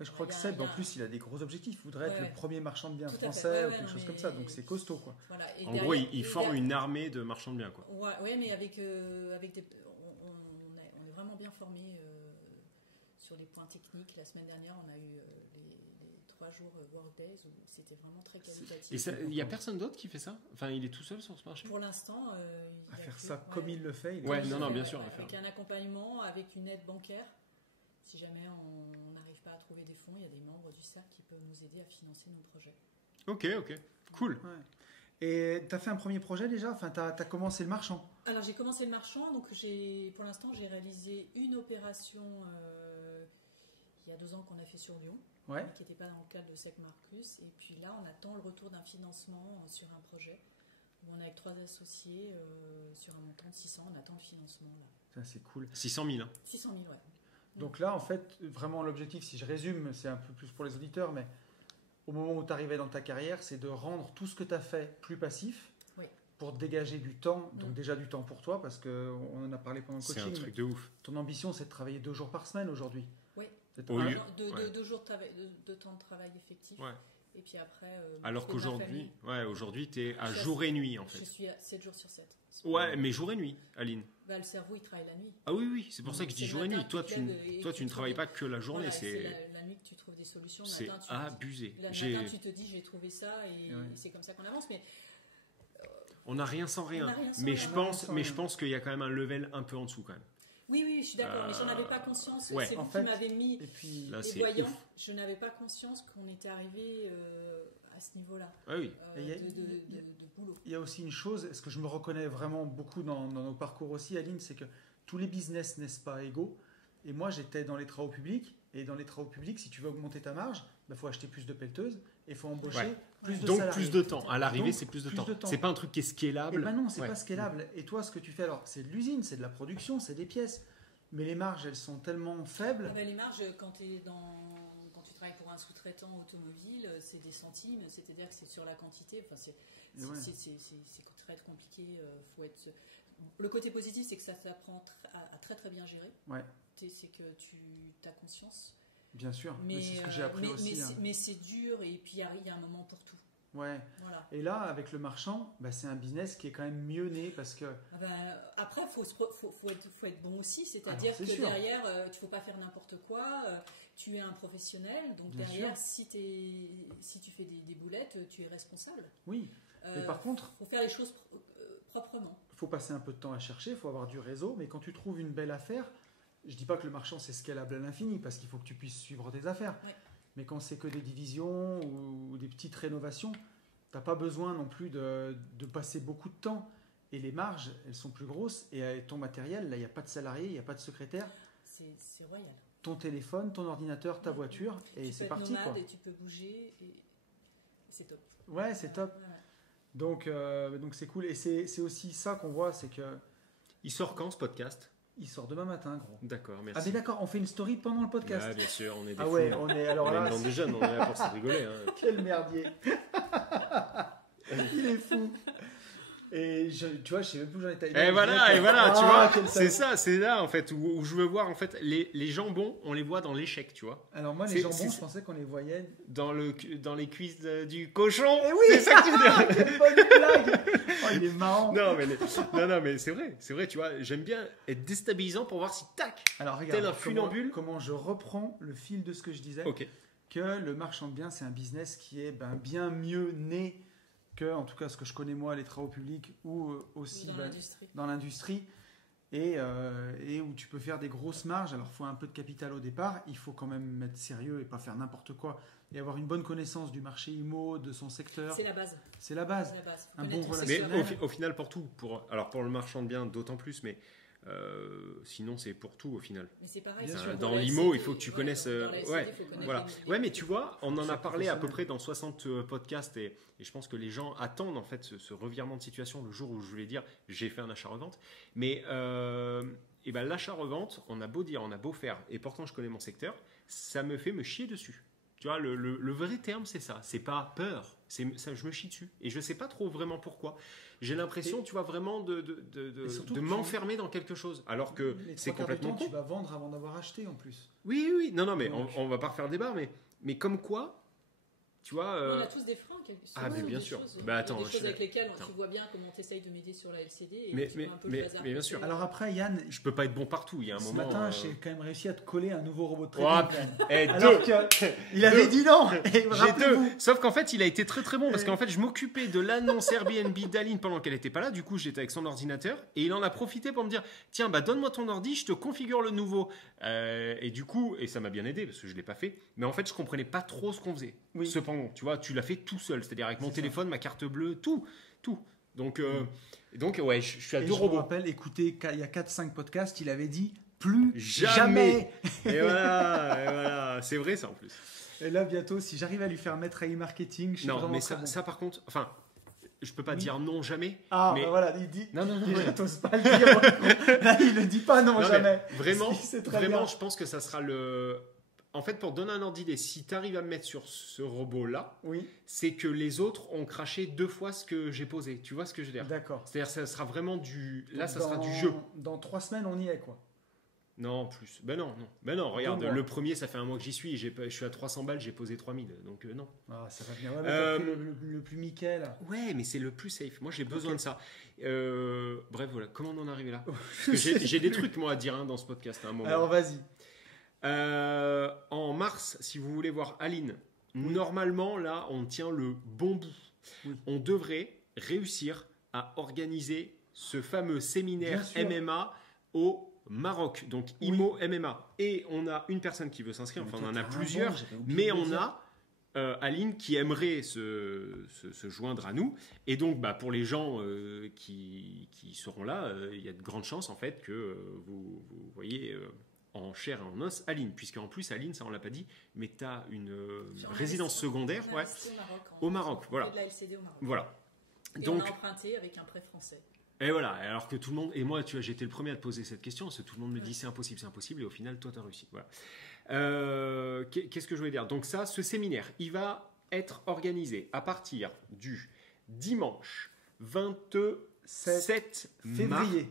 Je crois que Seb, en plus, il a des gros objectifs. Il voudrait être le premier marchand de biens Tout à fait. français ou quelque chose comme ça. Donc c'est costaud, quoi. Voilà. Et En gros, il forme une armée de marchands de biens, quoi. Ouais, mais avec des... On est vraiment bien formés sur les points techniques. La semaine dernière, on a eu les 3 jours Workdays où c'était vraiment très qualitatif. Et il n'y a personne d'autre qui fait ça? Enfin, il est tout seul sur ce marché? Pour l'instant, À faire ça comme il le fait. Ouais, non, bien sûr. Avec un accompagnement, avec une aide bancaire. Si jamais on n'arrive pas à trouver des fonds, il y a des membres du cercle qui peuvent nous aider à financer nos projets. Ok, cool. Ouais. Et tu as fait un premier projet déjà? Enfin, tu as commencé le marchand? Alors, j'ai commencé le marchand. Donc, pour l'instant, j'ai réalisé une opération il y a 2 ans qu'on a fait sur Lyon, qui n'était pas dans le cadre de Sec Marcus. Et puis là, on attend le retour d'un financement sur un projet où on est avec 3 associés sur un montant de 600. On attend le financement là. Ça, c'est cool. 600 000. 600 000, ouais. Donc là, en fait, vraiment l'objectif, si je résume, c'est un peu plus pour les auditeurs, mais au moment où tu arrivais dans ta carrière, c'est de rendre tout ce que tu as fait plus passif pour dégager du temps, donc déjà du temps pour toi, parce qu'on en a parlé pendant le coaching. C'est un truc de ouf. Ton ambition, c'est de travailler 2 jours par semaine aujourd'hui. Oui. 2 jours de temps de travail effectif. Ouais. Et puis après... Alors qu'aujourd'hui, tu es à jour et nuit, en fait. Je suis à 7 jours sur 7. Ouais, mais jour et nuit, Aline. Le cerveau, il travaille la nuit. Ah oui, c'est pour ça que je dis jour et nuit. Toi, tu ne travailles pas que la journée. Voilà, c'est la nuit que tu trouves des solutions. C'est abusé. Le matin, tu te dis, j'ai trouvé ça, et c'est comme ça qu'on avance. Mais on n'a rien sans rien. Mais je pense qu'il y a quand même un level un peu en dessous, quand même. Oui, je suis d'accord, mais je n'en avais pas conscience. Ouais. C'est vous qui m'avez mis là, les voyants. Je n'avais pas conscience qu'on était arrivé à ce niveau-là oui. de boulot. Il y a aussi une chose, ce que je me reconnais vraiment beaucoup dans nos parcours aussi, Aline, c'est que tous les business naissent pas égaux. Et moi, j'étais dans les travaux publics. Et dans les travaux publics, si tu veux augmenter ta marge, il faut acheter plus de pelleteuses et il faut embaucher plus de salariés. Donc plus de temps. À l'arrivée, c'est plus de temps. C'est pas un truc qui est scalable. Et ben non, c'est pas scalable. Et toi, ce que tu fais, alors, c'est de l'usine, c'est de la production, c'est des pièces. Mais les marges, elles sont tellement faibles. Les marges, quand tu travailles pour un sous-traitant automobile, c'est des centimes, c'est-à-dire que c'est sur la quantité. Enfin, c'est très compliqué. Faut être... Le côté positif, c'est que ça t'apprend à très très bien gérer. Ouais. C'est que tu as conscience. Bien sûr, mais c'est ce que j'ai appris aussi. Mais c'est dur, et puis il y a un moment pour tout. Ouais. Voilà. Et là, avec le marchand, c'est un business qui est quand même mieux né parce que. Après, faut être bon aussi, c'est-à-dire que sûr. derrière, tu ne faut pas faire n'importe quoi. Tu es un professionnel, donc Bien derrière, sûr. si tu fais des boulettes, tu es responsable. Oui. Mais par contre, faut faire les choses proprement. Il faut passer un peu de temps à chercher, il faut avoir du réseau, mais quand tu trouves une belle affaire, je dis pas que le marchand c'est scalable à l'infini parce qu'il faut que tu puisses suivre tes affaires. Ouais. Mais quand c'est que des divisions ou des petites rénovations, t'as pas besoin non plus de passer beaucoup de temps. Et les marges, elles sont plus grosses. Et ton matériel, là, il n'y a pas de salarié, il n'y a pas de secrétaire. C'est royal. Ton téléphone, ton ordinateur, ta voiture, et c'est parti. Tu peux être nomade et tu peux bouger, et c'est top. Ouais, c'est top. Ouais. Donc c'est cool. Et c'est aussi ça qu'on voit, c'est que... Il sort quand, ce podcast? Il sort demain matin, gros. D'accord, merci. Ah mais d'accord, on fait une story pendant le podcast. Ah bien sûr, on est des fous. Ouais, on est alors là. On est une bande de jeunes, on est là pour se rigoler. Hein. Quel merdier. Il est fou. Et tu vois, je sais même plus où j'en étais. Et voilà, tu vois, c'est ça, c'est là en fait où je veux voir en fait les jambons, on les voit dans l'échec, tu vois. Alors moi les jambons, je pensais qu'on les voyait dans les cuisses du cochon. Et oui, c'est ça que tu veux dire. Quelle bonne blague. Oh, il est marrant. Non mais c'est vrai, tu vois, j'aime bien être déstabilisant pour voir si tac. Alors regarde, tel un funambule. Comment je reprends le fil de ce que je disais. Ok. Que le marchand de biens, c'est un business qui est bien mieux né que, en tout cas, ce que je connais moi, les travaux publics ou aussi dans l'industrie et où tu peux faire des grosses marges. Alors, il faut un peu de capital au départ. Il faut quand même être sérieux et pas faire n'importe quoi et avoir une bonne connaissance du marché IMO, de son secteur. C'est la base. C'est la base. Un bon relationnel. Mais au final, pour tout. Pour le marchand de biens, d'autant plus, mais... sinon c'est pour tout au final. Mais c'est pareil, dans l'IMO, il faut que tu connaisses. Ouais, mais tu vois, on en a parlé à peu près dans 60 podcasts et je pense que les gens attendent en fait ce revirement de situation le jour où je vais dire j'ai fait un achat-revente. Mais l'achat-revente, on a beau dire, on a beau faire, et pourtant je connais mon secteur, ça me fait me chier dessus. Tu vois, le vrai terme, c'est ça. C'est pas peur. Ça, je me chie dessus. Et je sais pas trop vraiment pourquoi. J'ai l'impression, tu vois, vraiment de m'enfermer dans quelque chose. Alors que c'est complètement con. Tu vas vendre avant d'avoir acheté en plus. Oui. Non, mais on va pas refaire débat. Mais comme quoi, tu vois. On a tous des freins, quelque chose. Ah, mais bien sûr. Choses, bah, attends, des choses avec lesquelles tu vois bien comment tu essayes de m'aider sur la LCD. Et mais tu vois un peu le hasard. Mais bien sûr. Alors après, Yann. Je peux pas être bon partout. Il y a un ce moment. matin, j'ai quand même réussi à te coller un nouveau robot de trading. Alors il avait dit non. J'ai deux. Sauf qu'en fait, il a été très très bon parce qu'en fait, je m'occupais de l'annonce Airbnb d'Aline pendant qu'elle était pas là. Du coup, j'étais avec son ordinateur et il en a profité pour me dire tiens, bah donne-moi ton ordi, je te configure le nouveau. Et du coup, et ça m'a bien aidé parce que je l'ai pas fait. Mais en fait, je comprenais pas trop ce qu'on faisait. Oui. Cependant, tu vois, tu l'as fait tout seul, c'est-à-dire avec mon téléphone, ma carte bleue, tout. Donc ouais, je suis à deux robots. Je me rappelle, écoutez, il y a 4-5 podcasts, il avait dit plus jamais. Et voilà, c'est vrai ça en plus. Et là, bientôt, si j'arrive à lui faire mettre AI marketing, je suis non, vraiment mais très bon. ça par contre, enfin, je peux pas dire non jamais. Ah, mais... bah voilà, il dit. Non. Je t'ose pas le dire. Là, il ne dit pas non jamais. Vraiment, bien. Je pense que ça sera le. En fait, pour donner un ordre d'idée, si tu arrives à me mettre sur ce robot-là, oui. c'est que les autres ont craché 2 fois ce que j'ai posé. Tu vois ce que je veux dire? D'accord. C'est-à-dire ça sera vraiment du... Là, ça sera du jeu. Dans 3 semaines, on y est, quoi. Non, plus. Ben non, regarde, le premier, ça fait un mois que j'y suis. Je suis à 300 balles, j'ai posé 3000. Donc non. Ah, ça va venir. Ouais, mais t'as pris le plus Mickey, là. Ouais, mais c'est le plus safe. Moi, j'ai besoin de ça. Bref, voilà. Comment on en est arrivé là? Parce que j'ai des trucs, moi, à dire dans ce podcast à un moment. Alors, vas-y. En mars, si vous voulez voir Aline, normalement, là, on tient le bon bout. Oui. On devrait réussir à organiser ce fameux séminaire MMA au Maroc. Donc, IMO MMA. Et on a une personne qui veut s'inscrire, enfin, on en a plusieurs, mais on a Aline qui aimerait se joindre à nous. Et donc, bah, pour les gens qui seront là, il y a de grandes chances, en fait, que vous voyez... en chair et en os Aline, puisqu'en plus Aline, ça on l'a pas dit, mais tu as une résidence secondaire au Maroc, voilà. De la LCD au Maroc. Voilà. Et donc, on a emprunté avec un prêt français. Et voilà, alors que tout le monde, et moi tu vois, j'étais le premier à te poser cette question, parce que tout le monde me dit c'est impossible, et au final toi tu as réussi. Voilà. Qu'est-ce que je voulais dire? Donc ça, ce séminaire, il va être organisé à partir du dimanche 27 février.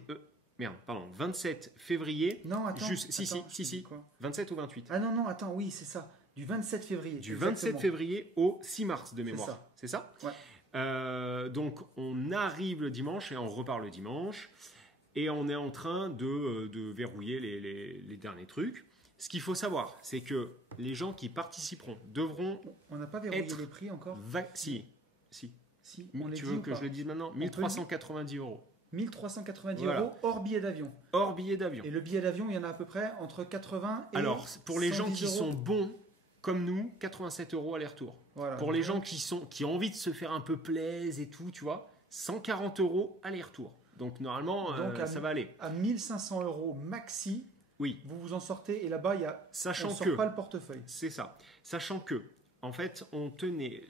27 février. Non, attends. Si. 27 ou 28? Ah non, attends, oui, c'est ça. Du 27 février. Du 27 février au 6 mars de mémoire. C'est ça? Ouais. Donc, on arrive le dimanche et on repart le dimanche. Et on est en train de verrouiller les derniers trucs. Ce qu'il faut savoir, c'est que les gens qui participeront devront. On n'a pas verrouillé les prix encore? Si. Tu veux que je le dise maintenant? 1390 €. 1390 € hors billet d'avion. Hors billet d'avion. Et le billet d'avion, il y en a à peu près entre 80 et Alors, pour les gens qui €. sont bons, comme nous, 87 € aller-retour. Voilà. Pour les gens qui ont envie de se faire un peu plaisir et tout, tu vois, 140 € aller-retour. Donc, normalement, ça va aller. À 1500 € maxi, oui. Vous vous en sortez. Et là-bas, on ne sort pas le portefeuille. C'est ça. Sachant que, en fait, on tenait...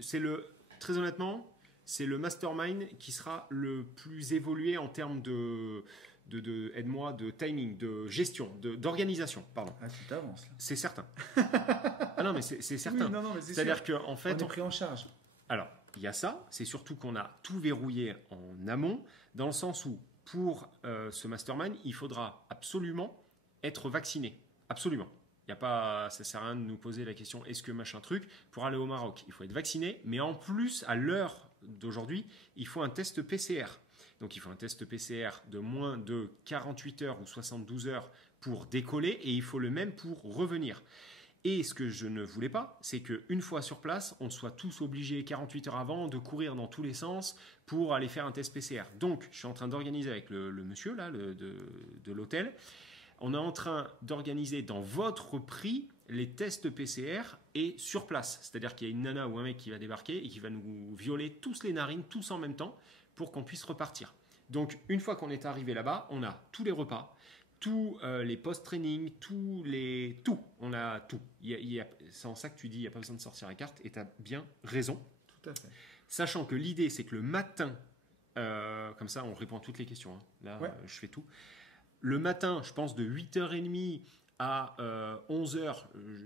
Très honnêtement... C'est le mastermind qui sera le plus évolué en termes aide-moi, de timing, de gestion, d'organisation. Pardon. Ah, tu t'avances là. C'est certain. Ah non, mais c'est certain. Oui, non, mais c'est-à-dire qu'en fait... On est pris en charge. Alors, il y a ça. C'est surtout qu'on a tout verrouillé en amont, dans le sens où, pour ce mastermind, il faudra absolument être vacciné. Absolument. Ça ne sert à rien de nous poser la question est-ce que machin truc, pour aller au Maroc, il faut être vacciné, mais en plus, à l'heure d'aujourd'hui, il faut un test PCR. Donc il faut un test PCR de moins de 48 heures ou 72 heures pour décoller et il faut le même pour revenir. Et ce que je ne voulais pas, c'est qu'une fois sur place, on soit tous obligés 48 heures avant de courir dans tous les sens pour aller faire un test PCR. Donc je suis en train d'organiser avec le monsieur là, de l'hôtel. On est en train d'organiser dans votre prix les tests PCR et sur place. C'est-à-dire qu'il y a une nana ou un mec qui va débarquer et qui va nous violer tous les narines, tous en même temps, pour qu'on puisse repartir. Donc, une fois qu'on est arrivé là-bas, on a tous les repas, tous les post-training, tout. On a tout. C'est en ça que tu dis, il n'y a pas besoin de sortir la carte et tu as bien raison. Tout à fait. Sachant que l'idée, c'est que le matin, comme ça, on répond à toutes les questions. Hein. Là, je fais tout. Le matin, je pense de 8h30 À 11h,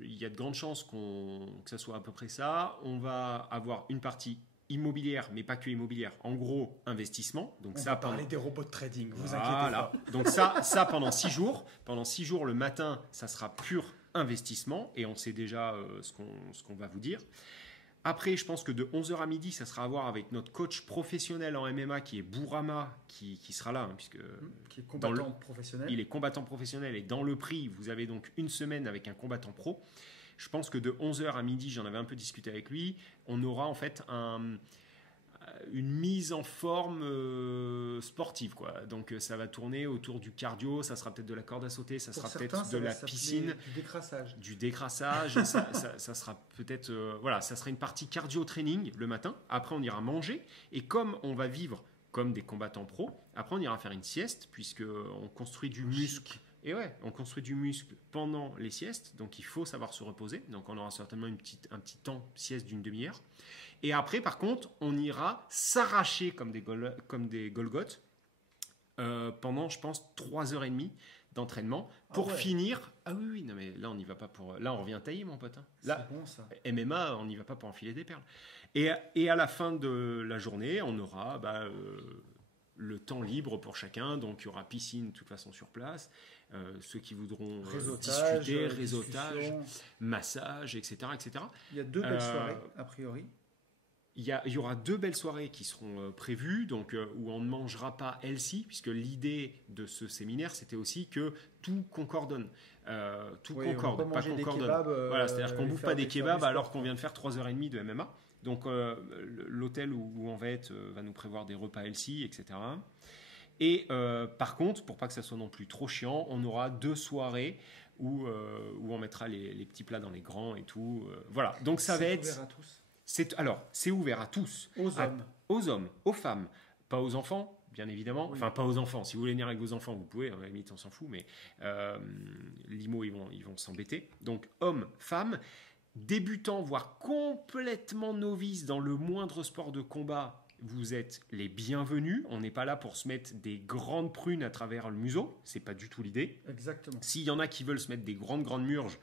il y a de grandes chances que ça soit à peu près ça. On va avoir une partie immobilière, mais pas que immobilière. En gros, investissement. Donc On ça, va parler des robots de trading, vous inquiétez voilà. pas. Donc ça pendant 6 jours. Pendant 6 jours, le matin, ça sera pur investissement. Et on sait déjà ce qu'on va vous dire. Après, je pense que de 11h à midi, ça sera à voir avec notre coach professionnel en MMA qui est Bourama, qui sera là, puisque Qui est combattant professionnel. il est combattant professionnel. Et dans le prix, vous avez donc une semaine avec un combattant pro. Je pense que de 11h à midi, j'en avais un peu discuté avec lui, on aura en fait une mise en forme sportive, quoi. Donc ça va tourner autour du cardio, ça sera peut-être de la corde à sauter, ça Pour sera certains, peut-être ça de va la s'appeler piscine, du décrassage. du décrassage, ça sera peut-être voilà, ça sera une partie cardio training le matin. Après on ira manger et comme on va vivre comme des combattants pros, après on ira faire une sieste puisque on construit du muscle. Et ouais, on construit du muscle pendant les siestes, donc il faut savoir se reposer. Donc on aura certainement un petit temps sieste d'une demi-heure. Et après, par contre, on ira s'arracher comme des Golgoth pendant, je pense, 3h30 d'entraînement pour finir. Ah oui, non mais là on n'y va pas pour. Là on revient tailler, mon pote. Hein. Là, c'est bon ça. MMA, on n'y va pas pour enfiler des perles. Et à la fin de la journée, on aura le temps libre pour chacun. Donc il y aura piscine de toute façon sur place. Ceux qui voudront discuter, réseautage, massage, etc., etc. Il y a 2 belles soirées, a priori. Il y aura 2 belles soirées qui seront prévues, donc, où on ne mangera pas healthy, puisque l'idée de ce séminaire, c'était aussi que tout concordonne. Tout concorde, pas concordonne. Voilà, c'est-à-dire qu'on ne bouffe pas des kebabs alors qu'on vient de faire 3h30 de MMA. Donc l'hôtel où on va être va nous prévoir des repas healthy, etc. Et par contre, pour pas que ça soit non plus trop chiant, on aura 2 soirées où on mettra les petits plats dans les grands et tout. Voilà, donc ça va être... ouvert à tous. C'est ouvert à tous. Aux hommes, aux femmes, pas aux enfants, bien évidemment. Oui. Enfin, pas aux enfants. Si vous voulez venir avec vos enfants, vous pouvez. À la limite, on s'en fout. Mais l'IMO, ils vont s'embêter. Donc, hommes, femmes, débutants, voire complètement novices dans le moindre sport de combat, vous êtes les bienvenus. On n'est pas là pour se mettre des grandes prunes à travers le museau. C'est pas du tout l'idée. Exactement. S'il y en a qui veulent se mettre des grandes murges,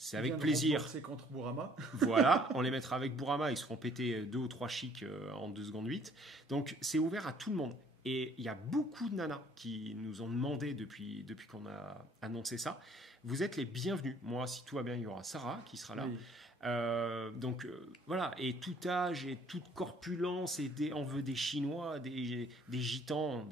c'est avec plaisir. C'est contre Bourama. Voilà, on les mettra avec Bourama, ils se feront péter 2 ou 3 chics en 2 secondes 8. Donc c'est ouvert à tout le monde. Et il y a beaucoup de nanas qui nous ont demandé depuis qu'on a annoncé ça. Vous êtes les bienvenus. Moi, si tout va bien, il y aura Sarah qui sera là. Oui. Voilà, et tout âge et toute corpulence, et on veut des Chinois, des Gitans,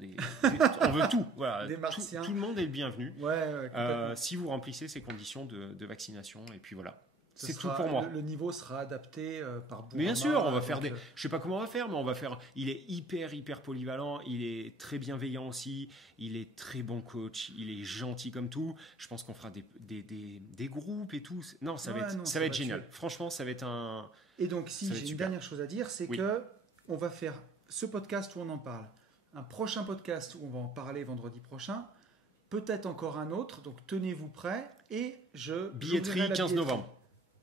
on veut tout. Voilà, Des Martiens. tout le monde est le bienvenu. Ouais, Si vous remplissez ces conditions de vaccination, et puis voilà. Ce C'est sera- tout pour moi. Le niveau sera adapté par Bourama. Mais bien sûr, on va faire donc, je sais pas comment on va faire, mais on va faire. Il est hyper polyvalent. Il est très bienveillant aussi. Il est très bon coach. Il est gentil comme tout. Je pense qu'on fera des groupes et tout. Non, ça va être génial. tuer. Franchement, ça va être un. Et donc, si Ça va j'ai être une super. dernière chose à dire, c'est Oui. que on va faire ce podcast où on en parle, un prochain podcast où on va en parler vendredi prochain, peut-être encore un autre. Donc, tenez-vous prêts. Et Billetterie j'ouvrirai la 15 billetterie. novembre.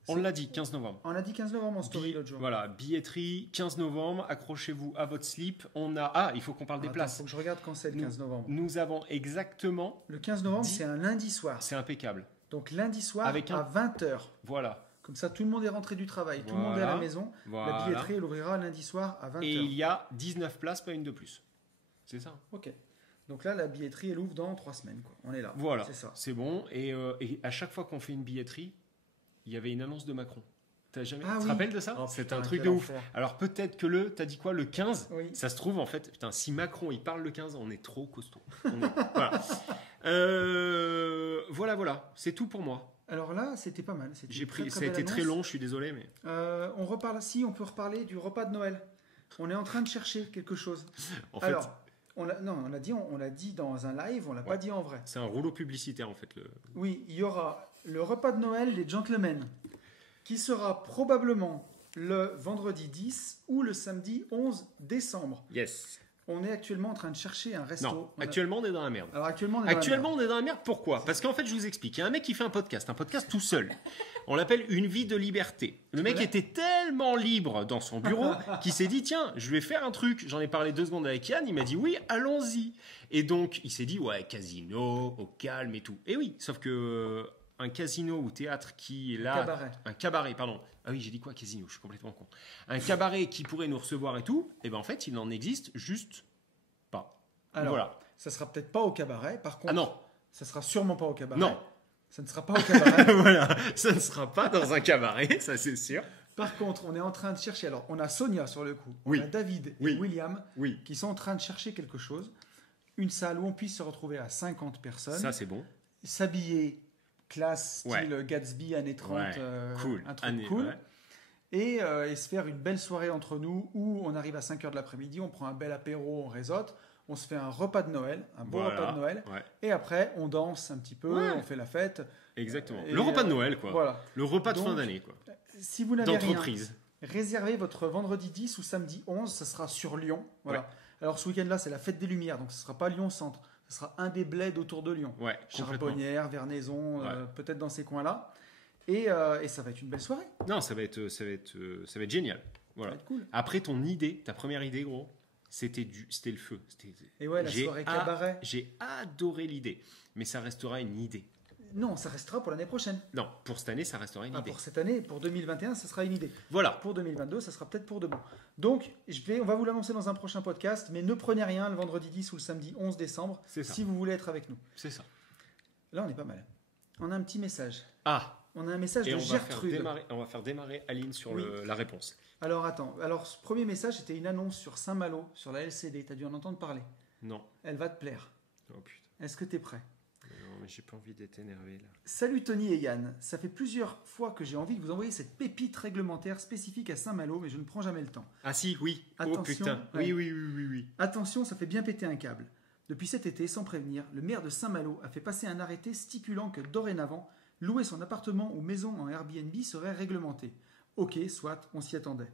On l'a dit, 15 novembre. On a dit 15 novembre en story l'autre jour. Voilà, billetterie 15 novembre. Accrochez-vous à votre slip. Il faut qu'on parle des Attends, places. faut que je regarde quand c'est le 15 novembre. Nous avons exactement. Le 15 novembre, 10. c'est un lundi soir. C'est impeccable. Donc, lundi soir Avec à 20h. Voilà. Comme ça, tout le monde est rentré du travail. Tout le monde est à la maison. Voilà. La billetterie, elle ouvrira lundi soir à 20h. Et il y a 19 places, pas une de plus. C'est ça. Ok. Donc là, la billetterie, elle ouvre dans 3 semaines. Quoi. On est là. Voilà, C'est ça. c'est bon. Et à chaque fois qu'on fait une billetterie, il y avait une annonce de Macron. Tu te oui. rappelles de ça? Oh, C'est putain, un truc quel de ouf. enfer. Alors peut-être que t'as dit quoi, le 15? Oui. Ça se trouve, en fait, putain, si Macron il parle le 15, on est trop costaud. Voilà. C'est tout pour moi. Alors là, c'était pas mal. C'était une très, Ça a très été belle très annonce. long, je suis désolé, mais. On peut reparler du repas de Noël. On est en train de chercher quelque chose. En fait, Alors, on l'a dit dans un live, on l'a pas dit en vrai. c'est un rouleau publicitaire, en fait. Oui, il y aura le repas de Noël des gentlemen, qui sera probablement le vendredi 10 ou le samedi 11 décembre. Yes. On est actuellement en train de chercher un resto. Non, actuellement, on est dans la merde. Alors actuellement, on est On est dans la merde. Pourquoi? Parce qu'en fait, je vous explique. Il y a un mec qui fait un podcast tout seul. On l'appelle Une vie de liberté. Le mec était tellement libre dans son bureau qu'il s'est dit, tiens, je vais faire un truc. J'en ai parlé 2 secondes avec Yann. Il m'a dit, oui, allons-y. Et donc, il s'est dit, ouais, casino, au calme et tout. Et oui, sauf que un casino ou théâtre qui est là. Un cabaret, pardon. Ah oui, j'ai dit quoi, casino? Je suis complètement con. Un cabaret qui pourrait nous recevoir et tout, et ben en fait, il n'en existe juste pas. Alors, voilà. ça sera peut-être pas au cabaret. Par contre, Ah non. ça sera sûrement pas au cabaret. Non. Ça ne sera pas au cabaret. Voilà, ça ne sera pas dans un cabaret, ça c'est sûr. Par contre, on est en train de chercher. Alors, on a Sonia sur le coup. Oui. On a David et Oui. William Oui. qui sont en train de chercher quelque chose. Une salle où on puisse se retrouver à 50 personnes. Ça c'est bon. S'habiller classe, style Ouais. Gatsby, années 30. Ouais. Cool. Un truc cool. Ouais. Et se faire une belle soirée entre nous où on arrive à 5h de l'après-midi, on prend un bel apéro, on réseaute, on se fait un repas de Noël, un beau Voilà. repas de Noël. Ouais. Et après, on danse un petit peu, Ouais. on fait la fête. Exactement. Et, Le repas de Noël, quoi. Voilà. Le repas de Donc, fin d'année, quoi. Si vous n'avez rien, D'entreprise. réservez votre vendredi 10 ou samedi 11, ça sera sur Lyon. Voilà. Ouais. Alors ce week-end-là, c'est la fête des Lumières, donc ce ne sera pas Lyon-Centre, ce sera un des bleds autour de Lyon. Ouais, complètement. Charbonnières, Vernaison, Ouais. peut-être dans ces coins-là. Et ça va être une belle soirée. Non, ça va être génial. Ça Voilà. va être cool. Après, ton idée, ta première idée, gros, c'était le feu. Et ouais, la soirée cabaret. J'ai adoré l'idée, mais ça restera une idée. Non, ça restera pour l'année prochaine. Non, pour cette année, ça restera une idée. Pour cette année, pour 2021, ça sera une idée. Voilà. Pour 2022, ça sera peut-être pour de bon. Donc, on va vous l'annoncer dans un prochain podcast, mais ne prenez rien le vendredi 10 ou le samedi 11 décembre C'est ça. si vous voulez être avec nous. C'est ça. Là, on est pas mal. On a un petit message. Ah, On a un message et de on Gertrude. va faire démarrer Aline sur Oui. la réponse. Alors, attends. Alors, ce premier message, c'était une annonce sur Saint-Malo, sur la LCD. Tu as dû en entendre parler. Non. Elle va te plaire. Oh putain. Est-ce que tu es prêt? Non, mais j'ai pas envie d'être énervé là. Salut Tony et Yann. Ça fait plusieurs fois que j'ai envie de vous envoyer cette pépite réglementaire spécifique à Saint-Malo, mais je ne prends jamais le temps. Ah si, oui. Attention, Oh putain. ouais. Oui. Attention, ça fait bien péter un câble. Depuis cet été, sans prévenir, le maire de Saint-Malo a fait passer un arrêté stipulant que dorénavant, louer son appartement ou maison en Airbnb serait réglementé. Ok, soit, on s'y attendait.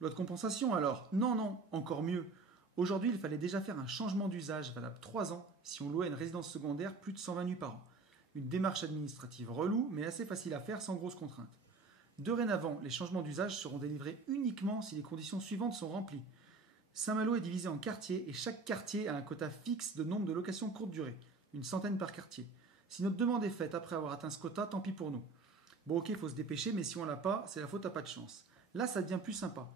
Loi de compensation alors? Non, encore mieux. Aujourd'hui, il fallait déjà faire un changement d'usage valable 3 ans si on louait une résidence secondaire plus de 120 nuits par an. Une démarche administrative relou, mais assez facile à faire sans grosse contrainte. Dorénavant, les changements d'usage seront délivrés uniquement si les conditions suivantes sont remplies. Saint-Malo est divisé en quartiers et chaque quartier a un quota fixe de nombre de locations courte durée, une centaine par quartier. Si notre demande est faite après avoir atteint ce quota, tant pis pour nous. Bon ok, il faut se dépêcher, mais si on l'a pas, c'est la faute à pas de chance. Là, ça devient plus sympa.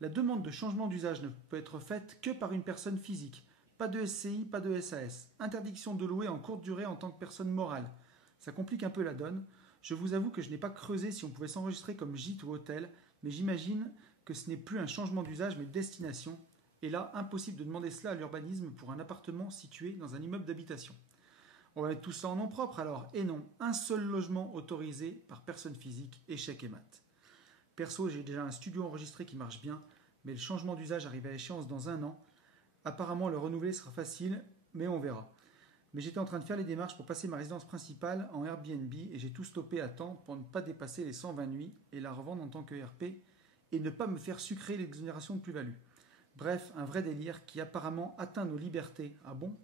La demande de changement d'usage ne peut être faite que par une personne physique. Pas de SCI, pas de SAS. Interdiction de louer en courte durée en tant que personne morale. Ça complique un peu la donne. Je vous avoue que je n'ai pas creusé si on pouvait s'enregistrer comme gîte ou hôtel, mais j'imagine que ce n'est plus un changement d'usage mais de destination. Et là, impossible de demander cela à l'urbanisme pour un appartement situé dans un immeuble d'habitation. On va mettre tout ça en nom propre alors. Et non, un seul logement autorisé par personne physique, échec et mat. Perso, j'ai déjà un studio enregistré qui marche bien, mais le changement d'usage arrive à échéance dans 1 an. Apparemment, le renouveler sera facile, mais on verra. Mais j'étais en train de faire les démarches pour passer ma résidence principale en Airbnb et j'ai tout stoppé à temps pour ne pas dépasser les 120 nuits et la revendre en tant que RP et ne pas me faire sucrer l'exonération de plus-value. Bref, un vrai délire qui apparemment atteint nos libertés. Ah bon?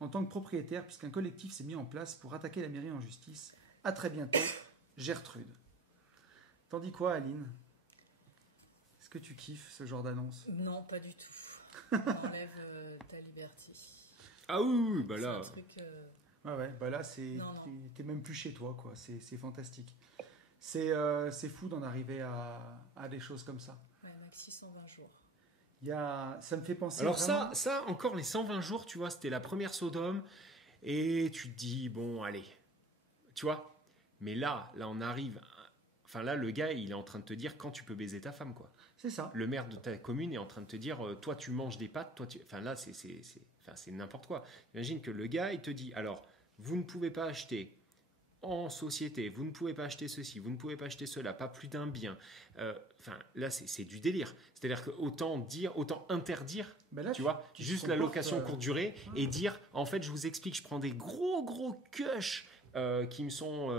En tant que propriétaire, puisqu'un collectif s'est mis en place pour attaquer la mairie en justice. À très bientôt, Gertrude. T'en dis quoi, Aline? Est-ce que tu kiffes ce genre d'annonce? Non, pas du tout. On enlève ta liberté. Ah oui, bah là. C'est un truc, Ouais, bah là, Non. t'es même plus chez toi, quoi. C'est fantastique. C'est fou d'en arriver à des choses comme ça. ouais, maxi 120 jours. Ça me fait penser. Alors vraiment... ça, encore les 120 jours, tu vois, c'était la première Sodome. Et tu te dis, bon, allez. Tu vois? Mais là, on arrive. Enfin, là, le gars, il est en train de te dire quand tu peux baiser ta femme, quoi. C'est ça. Le maire de ta commune est en train de te dire, toi, tu manges des pâtes, toi, tu. Enfin, là, c'est n'importe quoi. Imagine que le gars, il te dit, alors, vous ne pouvez pas acheter en société, vous ne pouvez pas acheter ceci, vous ne pouvez pas acheter cela, pas plus d'un bien. Enfin, là, c'est du délire. C'est-à-dire que autant interdire, Ben là, tu vois, tu te juste la comportes, location courte durée et dire, en fait, je vous explique, je prends des gros cush qui me sont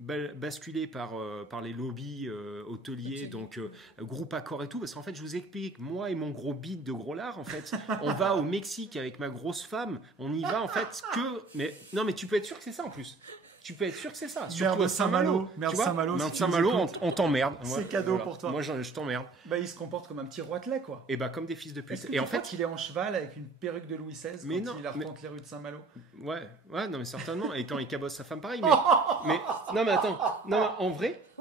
basculés par les lobbies hôteliers, donc groupe Accor et tout, parce qu'en fait, je vous explique, moi et mon gros bide de gros lard, en fait, on va au Mexique avec ma grosse femme, on y va en fait que... Mais non, mais tu peux être sûr que c'est ça en plus. tu peux être sûr que c'est ça. Merde Surtout à Saint-Malo. tu Merde vois. Saint-Malo, Merde si tu Saint-Malo, nous écoutes. on t'emmerde. C'est cadeau pour toi. Moi, je t'emmerde. Bah, il se comporte comme un petit roitelet, quoi. Et bah, comme des fils de pute. Est-ce que Et tu en crois fait, qu'il est en cheval avec une perruque de Louis XVI Mais quand non, il arpente les rues de Saint-Malo? ouais, non, mais certainement. Et quand il cabosse sa femme, pareil. Mais non, mais attends. Non, mais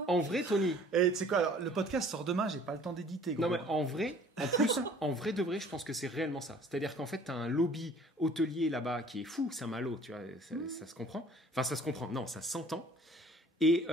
en vrai, Tony. Et tu sais quoi, alors, le podcast sort demain, j'ai pas le temps d'éditer. Non, gros. mais en vrai, en vrai de vrai, je pense que c'est réellement ça. C'est-à-dire qu'en fait, tu as un lobby hôtelier là-bas qui est fou, Saint-Malo, tu vois, ça se comprend. Enfin, ça se comprend, non, ça s'entend. Et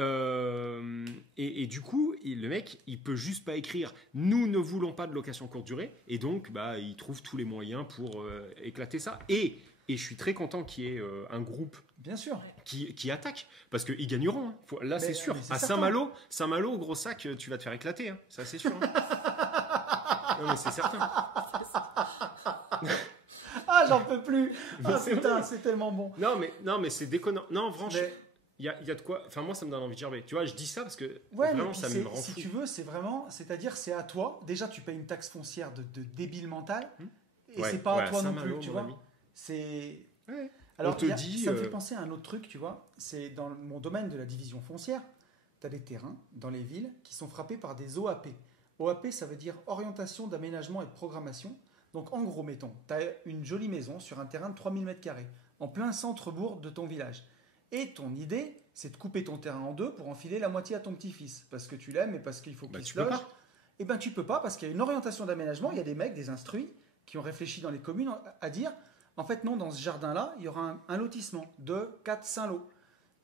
du coup, le mec, il peut juste pas écrire « Nous ne voulons pas de location courte durée ». Et donc, bah, il trouve tous les moyens pour éclater ça. Et je suis très content qu'il y ait un groupe Bien sûr. qui attaque. Parce qu'ils gagneront. Hein. Là, c'est sûr. mais c'est À certain. Saint-Malo, gros sac, tu vas te faire éclater. Hein. Ça, c'est sûr. Hein. Non, mais c'est certain. Ah, j'en peux plus. Mais Ah, c'est putain, vrai. c'est tellement bon. Non, mais c'est déconnant. Non, franchement, Mais, il y a de quoi. Enfin, moi, ça me donne envie de gerber. Tu vois, je dis ça parce que ouais, mais vraiment, puis ça me rend si fou. tu veux, c'est vraiment, c'est-à-dire, c'est à toi. Déjà, tu payes une taxe foncière de débile mental, et Ouais, c'est pas ouais, à toi non Saint-Malo, plus, tu mon vois. ami. C'est. Ouais. Alors, On te dit, ça me fait penser à un autre truc, tu vois. C'est dans mon domaine de la division foncière, tu as des terrains dans les villes qui sont frappés par des OAP. OAP, ça veut dire orientation d'aménagement et de programmation. Donc, en gros, mettons, tu as une jolie maison sur un terrain de 3000 m², en plein centre-bourg de ton village. Et ton idée, c'est de couper ton terrain en deux pour enfiler la moitié à ton petit-fils. Parce que tu l'aimes et parce qu'il faut qu'il tu se peux loge. pas. Eh bien, tu peux pas parce qu'il y a une orientation d'aménagement. Il y a des mecs, des instruits, qui ont réfléchi dans les communes à dire en fait, non, dans ce jardin-là, il y aura un lotissement de 4-5 lots.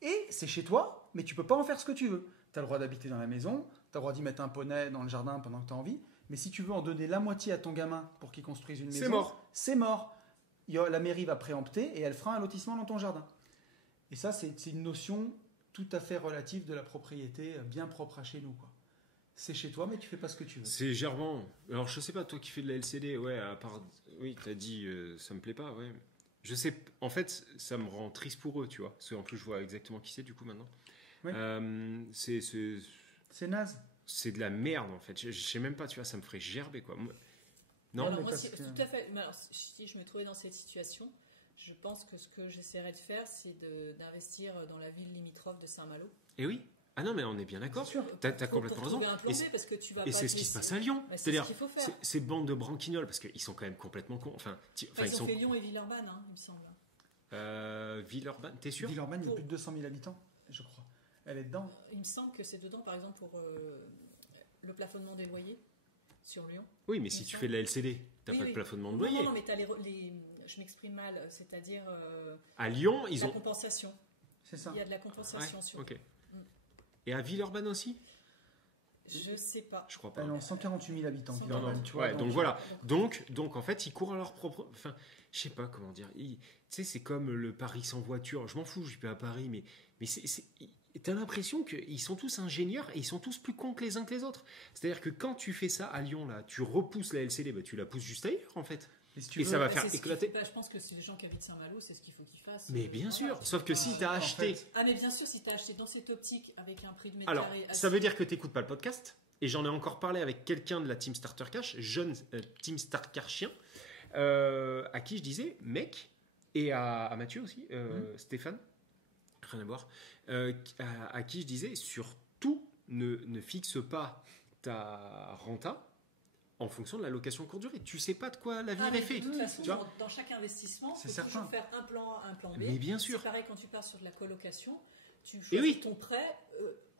Et c'est chez toi, mais tu peux pas en faire ce que tu veux. Tu as le droit d'habiter dans la maison, tu as le droit d'y mettre un poney dans le jardin pendant que tu as envie. Mais si tu veux en donner la moitié à ton gamin pour qu'il construise une maison, C'est mort. C'est mort. La mairie va préempter et elle fera un lotissement dans ton jardin. Et ça, c'est une notion tout à fait relative de la propriété, bien propre à chez nous, quoi. C'est chez toi, mais tu fais pas ce que tu veux. C'est gerbant. Alors, je sais pas, toi qui fais de la LCD, ouais, à part. Oui, t'as dit, ça me plaît pas, ouais. Je sais, en fait, ça me rend triste pour eux, tu vois. Parce qu'en plus, je vois exactement qui c'est, du coup, maintenant. Oui. C'est naze. C'est de la merde, en fait. Je sais même pas, tu vois, ça me ferait gerber, quoi. Non, Alors mais moi, parce si, que- tout à fait. Mais alors, si je me trouvais dans cette situation, je pense que ce que j'essaierais de faire, c'est d'investir dans la ville limitrophe de Saint-Malo. et oui. Ah non, mais on est bien d'accord. Bien sûr. T'as Pour complètement raison. trouver un plan Et B, c'est- parce que tu vas Et pas c'est te ce qui se laisser- passe à Lyon. Bah, c'est C'est-à-dire, ce qu'il faut faire. ces bandes de branquignoles, parce qu'ils sont quand même complètement cons. Enfin, Ils ont fait Lyon et Villeurbanne, hein, il me semble. Villeurbanne, t'es sûr? Villeurbanne, il y a Pour- plus de 200 000 habitants, je crois. Elle est dedans. Il me semble que c'est dedans, par exemple, pour le plafonnement des loyers sur Lyon. Oui, mais si tu fais de la LCD, t'as Oui, pas de oui. plafonnement de Non, loyer. non, mais t'as je m'exprime mal, c'est-à-dire À Lyon, ils la ont. compensation. C'est ça. Il y a de la Ouais, compensation sur. ok. Et à Villeurbanne aussi? Je sais pas. Je crois pas. Non, 148 000 habitants. 148 Villeurbanne, tu vois. Ouais, donc voilà. Donc en fait, ils courent à leur propre. Enfin, je sais pas comment dire. Tu sais, c'est comme le Paris sans voiture. Je m'en fous, je vais à Paris, mais t'as l'impression qu'ils sont tous ingénieurs et ils sont tous plus cons que les uns que les autres. C'est-à-dire que quand tu fais ça à Lyon, là, tu repousses la LCD, bah, tu la pousses juste ailleurs, en fait. Et si tu Et veux, ça va Bah, faire c'est ce qu'il éclater. faut- bah, je pense que c'est les gens qui habitent Saint-Malo, c'est ce qu'il faut qu'ils fassent. Mais bien sûr. Voilà. Sauf que si t'as en acheté. fait, Ah, mais bien sûr, si tu as acheté dans cette optique avec un prix de mètre Alors, carré. ça veut dire que t'écoutes pas le podcast. Et j'en ai encore parlé avec quelqu'un de la Team Starter Cash, jeune Team Starter Cashien, à qui je disais, mec, et à Mathieu aussi, Stéphane, rien à voir, à qui je disais, surtout, ne fixe pas ta renta en fonction de la location courte durée. Tu sais pas de quoi l'avenir est fait. De toute façon, Tu vois dans chaque investissement, il C'est faut certain. toujours faire un plan B. Mais bien sûr. C'est pareil quand tu pars sur de la colocation, tu Et choisis oui. ton prêt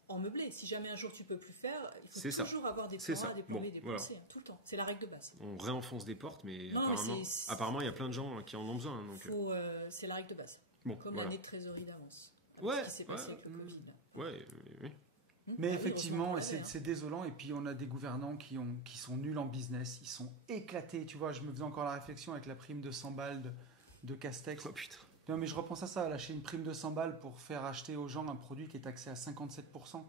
en meublé. Si jamais un jour tu peux plus faire, il faut C'est ça. toujours avoir des C'est plans ça. A, des plans Bon, B, des plans voilà. C, hein, tout le temps. C'est la règle de base. On réenfonce des portes, mais Non, mais c'est- apparemment, il y a plein de gens qui en ont besoin. Donc, C'est la règle de base. bon, Comme voilà. l'année de trésorerie d'avance. Ouais, Ce qui s'est passé ouais. avec le Covid. là. Ouais, oui. Mais Ah oui, effectivement, heureusement et qu'on l'avait, c'est désolant. Et puis, on a des gouvernants qui sont nuls en business. Ils sont éclatés. Tu vois, je me faisais encore la réflexion avec la prime de 100 balles de Castex. Oh putain. Non, mais je repense à ça. Lâcher une prime de 100 balles pour faire acheter aux gens un produit qui est taxé à 57%.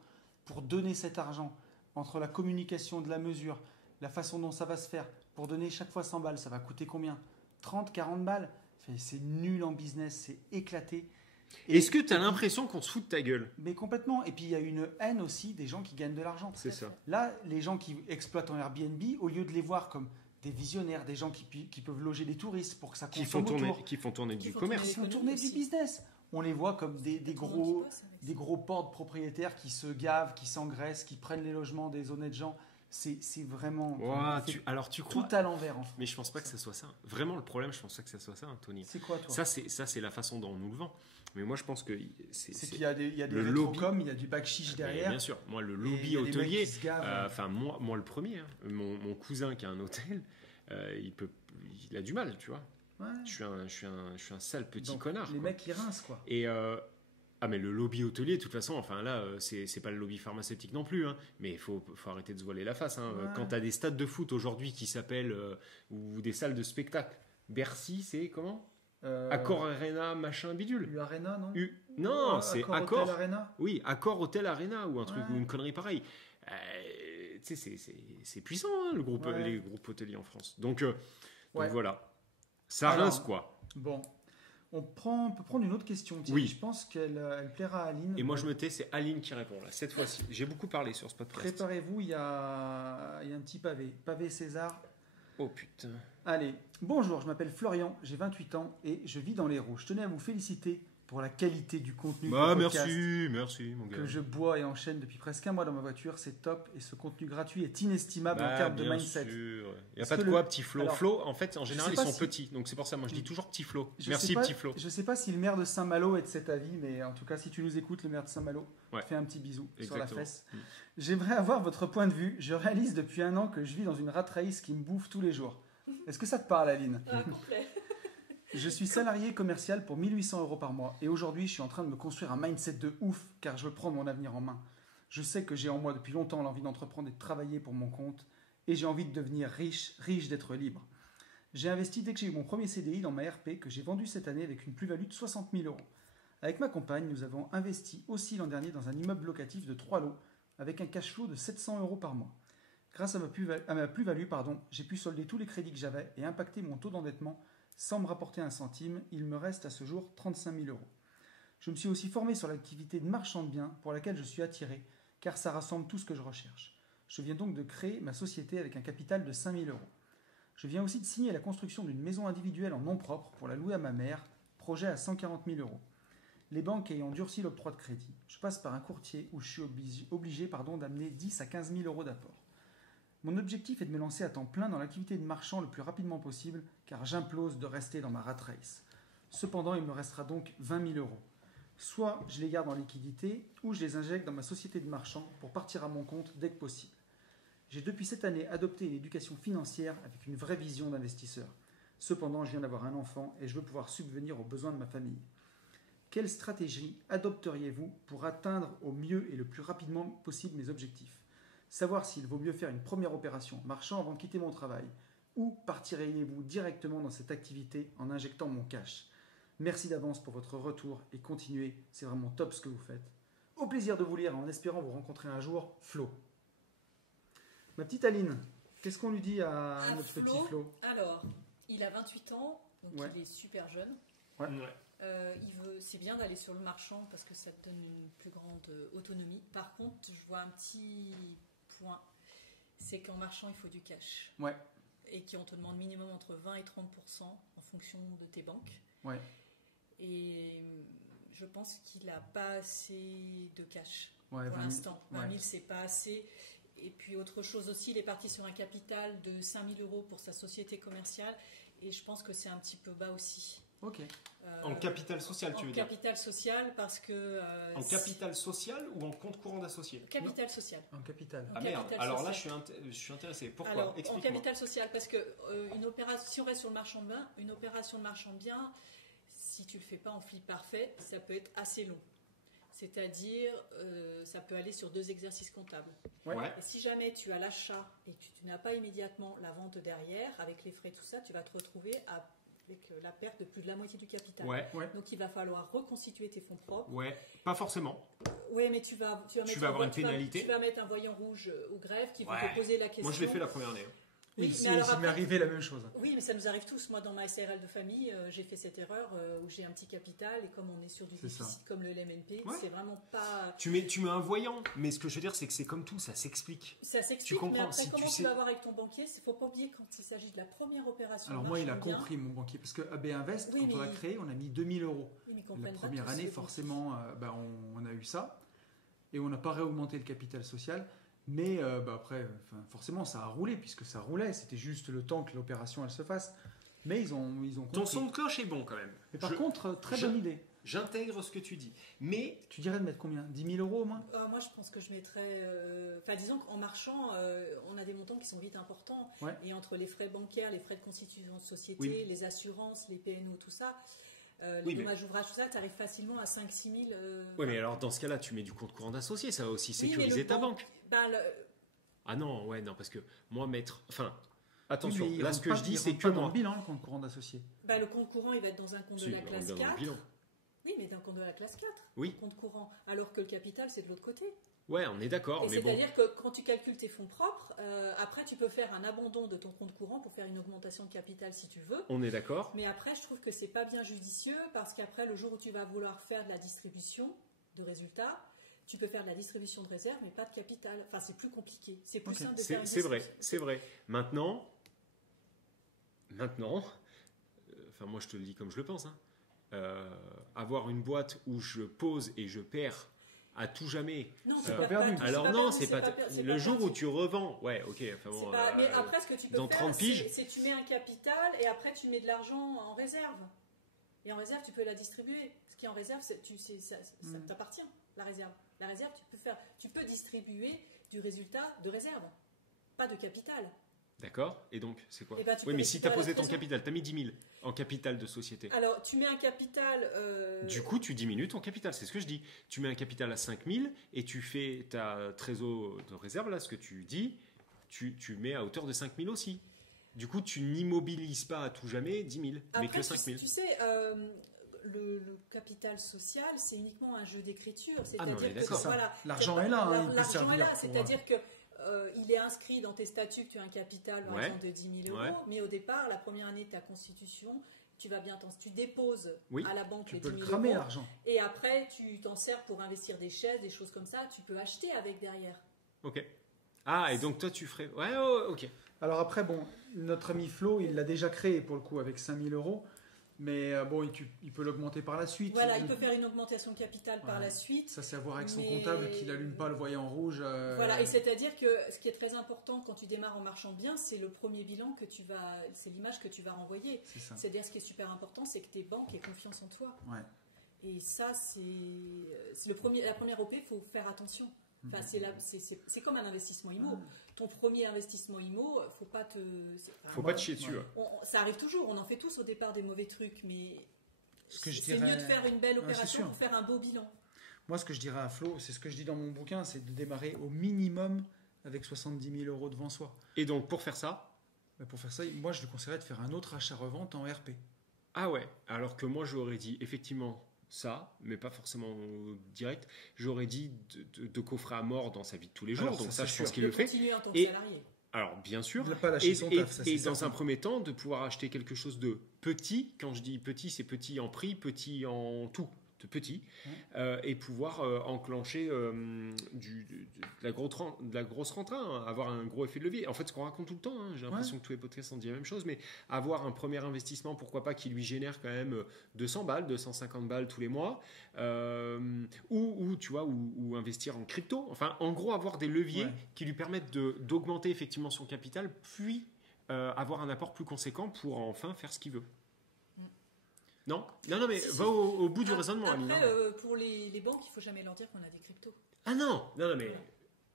Pour donner cet argent entre la communication de la mesure, la façon dont ça va se faire, pour donner chaque fois 100 balles, ça va coûter combien? 30, 40 balles? C'est nul en business, c'est éclaté. Est-ce que tu as l'impression qu'on se fout de ta gueule? Mais complètement. Et puis il y a une haine aussi des gens qui gagnent de l'argent. C'est ça. Là, les gens qui exploitent en Airbnb, au lieu de les voir comme des visionnaires, des gens qui peuvent loger des touristes pour que ça Qui consomme font autour, tourner du font commerce. ils font l'économie tourner du aussi. business. on les voit comme des Tout le monde y gros, bosse avec ça. des gros portes propriétaires qui se gavent, qui s'engraissent, qui prennent les logements des honnêtes gens. C'est vraiment Ouah, c'est alors tu tout crois. à l'envers en fait. Mais je pense pas que ça soit ça. Vraiment, le problème, je pense pas que ça soit ça, Tony. C'est quoi toi? Ça, c'est la façon dont on nous le vend. Mais moi, je pense que C'est c'est qu'il y a des le rétrocoms, il y a du bac chiche Mais derrière. bien sûr, moi, le Et lobby il y a des mecs hôtelier, qui se gavent. enfin, moi, le premier, hein. Mon cousin qui a un hôtel, il a du mal, tu vois. Ouais. Je suis un sale petit Donc, connard. Les quoi. mecs, ils rincent quoi. Et mais le lobby hôtelier, de toute façon, enfin là, c'est pas le lobby pharmaceutique non plus, hein, mais il faut arrêter de se voiler la face. Hein. Ouais. Quand tu as des stades de foot aujourd'hui qui s'appellent, ou des salles de spectacle, Bercy, c'est comment Accor Arena, machin bidule. L'Arena, non? Non, c'est Accor. Hotel Arena. Oui, Accor Hotel Arena ou un truc Ouais. ou une connerie pareille. Tu sais, c'est puissant hein, le groupe, Ouais. les groupes hôteliers en France. Donc Ouais. voilà, ça Alors, rince quoi. Bon, on peut prendre une autre question. Thierry. Oui. Je pense qu'elle plaira à Aline. Et moi je me tais, c'est Aline qui répond là cette fois-ci. J'ai beaucoup parlé sur ce podcast. Préparez-vous, il y a un petit pavé. Pavé César. Oh putain. Allez, bonjour, je m'appelle Florian, j'ai 28 ans et je vis dans l'Hérault. Je tenais à vous féliciter pour la qualité du contenu Bah du podcast merci mon gars. que je bois et enchaîne depuis presque un mois dans ma voiture. C'est top et ce contenu gratuit est inestimable en Bah, termes de bien mindset. sûr. Il n'y a Parce pas de que quoi, le- petit Flo. Alors, Flo, en fait, en je général, sais ils pas sont si- petits. Donc c'est pour ça, moi je dis toujours petit Flo. Je Merci sais pas- petit Flo. Je sais pas si le maire de Saint-Malo est de cet avis, mais en tout cas, si tu nous écoutes, le maire de Saint-Malo, Ouais. fais un petit bisou sur la Exactement. fesse. J'aimerais avoir votre point de vue. Je réalise depuis un an que je vis dans une rat race qui me bouffe tous les jours. Est-ce que ça te parle, Aline? Ah, complet. Je suis salarié commercial pour 1800 € par mois et aujourd'hui je suis en train de me construire un mindset de ouf car je veux prendre mon avenir en main. Je sais que j'ai en moi depuis longtemps l'envie d'entreprendre et de travailler pour mon compte et j'ai envie de devenir riche d'être libre. J'ai investi dès que j'ai eu mon premier CDI dans ma RP que j'ai vendu cette année avec une plus-value de 60 000 €. Avec ma compagne, nous avons investi aussi l'an dernier dans un immeuble locatif de 3 lots avec un cash flow de 700 € par mois. Grâce à ma plus-value, j'ai pu solder tous les crédits que j'avais et impacter mon taux d'endettement sans me rapporter un centime. Il me reste à ce jour 35 000 €. Je me suis aussi formé sur l'activité de marchand de biens pour laquelle je suis attiré car ça rassemble tout ce que je recherche. Je viens donc de créer ma société avec un capital de 5 000 €. Je viens aussi de signer la construction d'une maison individuelle en nom propre pour la louer à ma mère, projet à 140 000 €. Les banques ayant durci l'octroi de crédit, je passe par un courtier où je suis obligé d'amener 10 à 15 000 € d'apport. Mon objectif est de me lancer à temps plein dans l'activité de marchand le plus rapidement possible, car j'implose de rester dans ma rat race. Cependant, il me restera donc 20 000 €. Soit je les garde en liquidité, ou je les injecte dans ma société de marchand pour partir à mon compte dès que possible. J'ai depuis cette année adopté une éducation financière avec une vraie vision d'investisseur. Cependant, je viens d'avoir un enfant et je veux pouvoir subvenir aux besoins de ma famille. Quelle stratégie adopteriez-vous pour atteindre au mieux et le plus rapidement possible mes objectifs? Savoir s'il vaut mieux faire une première opération marchand avant de quitter mon travail, ou partiriez-vous directement dans cette activité en injectant mon cash? Merci d'avance pour votre retour et continuez, c'est vraiment top ce que vous faites. Au plaisir de vous lire en espérant vous rencontrer un jour, Flo. Ma petite Aline, qu'est-ce qu'on lui dit à À notre Flo, petit Flo? Alors, il a 28 ans, donc Ouais. il est super jeune. Ouais. C'est bien d'aller sur le marchand parce que ça te donne une plus grande autonomie. Par contre, je vois un petit point, c'est qu'en marchand, il faut du cash. Ouais. Et qu'on te demande minimum entre 20 et 30% en fonction de tes banques. Ouais. Et je pense qu'il n'a pas assez de cash Ouais, pour 20 000. l'instant. 20 000, Ouais. c'est pas assez. Et puis autre chose aussi, il est parti sur un capital de 5 000 € pour sa société commerciale. Et je pense que c'est un petit peu bas aussi. Ok. En capital social, tu veux En dire capital social, parce que... En capital social ou en compte courant d'associé? Capital social. En capital. En Ah merde, capital alors là social. je suis intéressé. Pourquoi? Alors, en Explique-moi. capital social, parce que si on reste sur le marchand de biens, une opération de marchand de biens, si tu ne le fais pas en flip parfait, ça peut être assez long. C'est-à-dire, ça peut aller sur 2 exercices comptables. Ouais. Ouais. Et si jamais tu as l'achat et que tu n'as pas immédiatement la vente derrière, avec les frais, tout ça, tu vas te retrouver avec la perte de plus de la moitié du capital. Ouais. Ouais. Donc il va falloir reconstituer tes fonds propres. Ouais, pas forcément. Ouais, mais tu vas mettre vas avoir une pénalité. Tu vas mettre un voyant rouge au greffe qui va Ouais. te poser la question. Moi je l'ai fait la première année. Et Oui, c'est mais alors ça m'est après- arrivé la même chose. Oui, mais ça nous arrive tous. Moi, dans ma SARL de famille, j'ai fait cette erreur où j'ai un petit capital et comme on est sur du C'est ça. déficit comme le LMNP, Ouais. c'est vraiment pas. Tu mets un voyant, mais ce que je veux dire, c'est que c'est comme tout, ça s'explique. Ça Tu s'explique, comprends, mais après, si tu comment tu sais- vas voir avec ton banquier? Il ne faut pas oublier quand il s'agit de la première opération. Alors moi, il a marchand bien. compris, mon banquier, parce que AB Invest, Oui, quand on l'a mais- créé, on a mis 2000 euros. Oui, mais ils La comprennent pas première tous année, le forcément, on a eu ça. Et on n'a pas réaugmenté le capital social. Mais après, forcément, ça a roulé, puisque ça roulait. C'était juste le temps que l'opération elle se fasse. Mais ils ont Ton compris. son de cloche est bon quand même. Mais par Je- contre, très je- bonne idée. J'intègre ce que tu dis. Mais Tu dirais de mettre combien 10 000 euros au moins Moi, je pense que je mettrais. Disons qu'en marchand, on a des montants qui sont vite importants. Ouais. Et entre les frais bancaires, les frais de constitution de société, Oui. les assurances, les PNO, tout ça, les Oui, mais- dommages ouvrages, tout ça, tu arrives facilement à 5-6 000. ouais, mais alors dans ce cas-là, tu mets du compte courant d'associé, ça va aussi Oui, mais sécuriser le ta ban- banque. le- Ah non, ouais, non, parce que moi mettre. Enfin, Oui, attention, mais il là rentre ce que pas- je dis, il c'est rentre que pas dans moi. le bilan, le compte courant d'associé. le compte courant, il va être dans un compte Si, de la on classe donne le 4. bilan. Oui, mais d'un compte de la classe 4. Oui. Le compte courant. Alors que le capital, c'est de l'autre côté. Ouais, on est d'accord, Et mais bon. c'est-à-dire que quand tu calcules tes fonds propres, après tu peux faire un abandon de ton compte courant pour faire une augmentation de capital si tu veux. On est d'accord. Mais après, je trouve que c'est pas bien judicieux parce qu'après, le jour où tu vas vouloir faire de la distribution de résultats, tu peux faire de la distribution de réserve, mais pas de capital. Enfin, c'est plus compliqué. C'est plus Ok. simple de faire une C'est vrai, distribution. c'est vrai. Maintenant, moi je te le dis comme je le pense, hein, avoir une boîte où je pose et je perds à tout jamais. Non, C'est tu pas perds perdu. tout, Alors non, c'est pas per- c'est le pas jour où perdu. tu revends. Ouais, ok. Enfin bon, C'est pas- mais après, ce que tu peux dans faire, 30 piges. c'est tu mets un capital et après tu mets de l'argent en réserve. Et en réserve, tu peux la distribuer. Ce qui est en réserve, ça t'appartient, la réserve. La réserve, tu peux distribuer du résultat de réserve, pas de capital. D'accord. Et donc, c'est quoi? Eh ben, tu Oui, peux mais si tu as récupérer posé la ton trésor. capital, tu as mis 10 000 en capital de société. Alors, tu mets un capital. Du coup, tu diminues ton capital, c'est ce que je dis. Tu mets un capital à 5 000 et tu fais ta trésor de réserve, là, ce que tu dis, tu mets à hauteur de 5 000 aussi. Du coup, tu n'immobilises pas à tout jamais 10 000, mais Après, que 5 000. tu sais, le capital social, c'est uniquement un jeu d'écriture. Ah, mais on est C'est-à-dire que d'accord. voilà, L'argent est là, hein, il peut l'argent servir est là, pour- c'est-à-dire que il est inscrit dans tes statuts que tu as un capital, par Ouais. exemple, de 10 000 euros, Ouais. mais au départ, la première année de ta constitution, tu déposes Oui. à la banque Tu les peux 10 le 000 cramer euros, l'argent. et après, tu t'en sers pour investir des chaises, des choses comme ça, tu peux acheter avec derrière. Ok. Ah, et donc toi, tu ferais. Ouais, oh, ok. Alors après, bon, notre ami Flo, il l'a déjà créé pour le coup avec 5 000 euros. Mais il peut l'augmenter par la suite. Voilà, il peut faire une augmentation de capital par Ouais. la suite. Ça, c'est à voir avec son Mais- comptable qui n'allume pas le voyant en rouge. Voilà, et c'est-à-dire que ce qui est très important quand tu démarres en marchand bien, c'est le premier bilan c'est l'image que tu vas renvoyer. C'est ça. C'est-à-dire ce qui est super important, c'est que tes banques aient confiance en toi. Ouais. Et ça, c'est la première OP, il faut faire attention. Enfin, c'est comme un investissement IMO. Ton premier investissement IMO, faut pas te. Faut pas te chier dessus. Ouais. ouais. Ça arrive toujours, on en fait tous au départ des mauvais trucs, mais Ce que je c'est dirais- mieux de faire une belle Ouais, c'est opération sûr. pour faire un beau bilan. Moi, ce que je dirais à Flo, c'est ce que je dis dans mon bouquin, c'est de démarrer au minimum avec 70 000 euros devant soi. Et donc, pour faire ça. Mais pour faire ça, moi, je lui conseillerais de faire un autre achat-revente en RP. Ah ouais, alors que moi j'aurais dit effectivement ça, mais pas forcément direct. J'aurais dit de coffrer à mort dans sa vie de tous les jours, Alors, donc ça, ça, c'est je pense sûr. qu'il De le fait. continuer en tant que Et- salarié. Alors bien sûr. Il n'a pas lâché Et, son et- taf, ça, c'est et dans certain. un premier temps, de pouvoir acheter quelque chose de petit. Quand je dis petit, c'est petit en prix, petit en tout, de petit, et pouvoir enclencher de la grosse rentrée, hein, avoir un gros effet de levier. En fait, ce qu'on raconte tout le temps, hein, j'ai l'impression que tous les podcasts ont dit la même chose, mais avoir un premier investissement, pourquoi pas, qui lui génère quand même 200 balles, 250 balles tous les mois, ou tu vois, ou investir en crypto. Enfin, en gros, avoir des leviers Ouais. qui lui permettent d'augmenter effectivement son capital, puis avoir un apport plus conséquent pour enfin faire ce qu'il veut. Non, mais Si, si. va au bout du Ah, raisonnement, Amine. Après, hein. pour les banques, il faut jamais leur dire qu'on a des cryptos. Ah non, mais Ouais.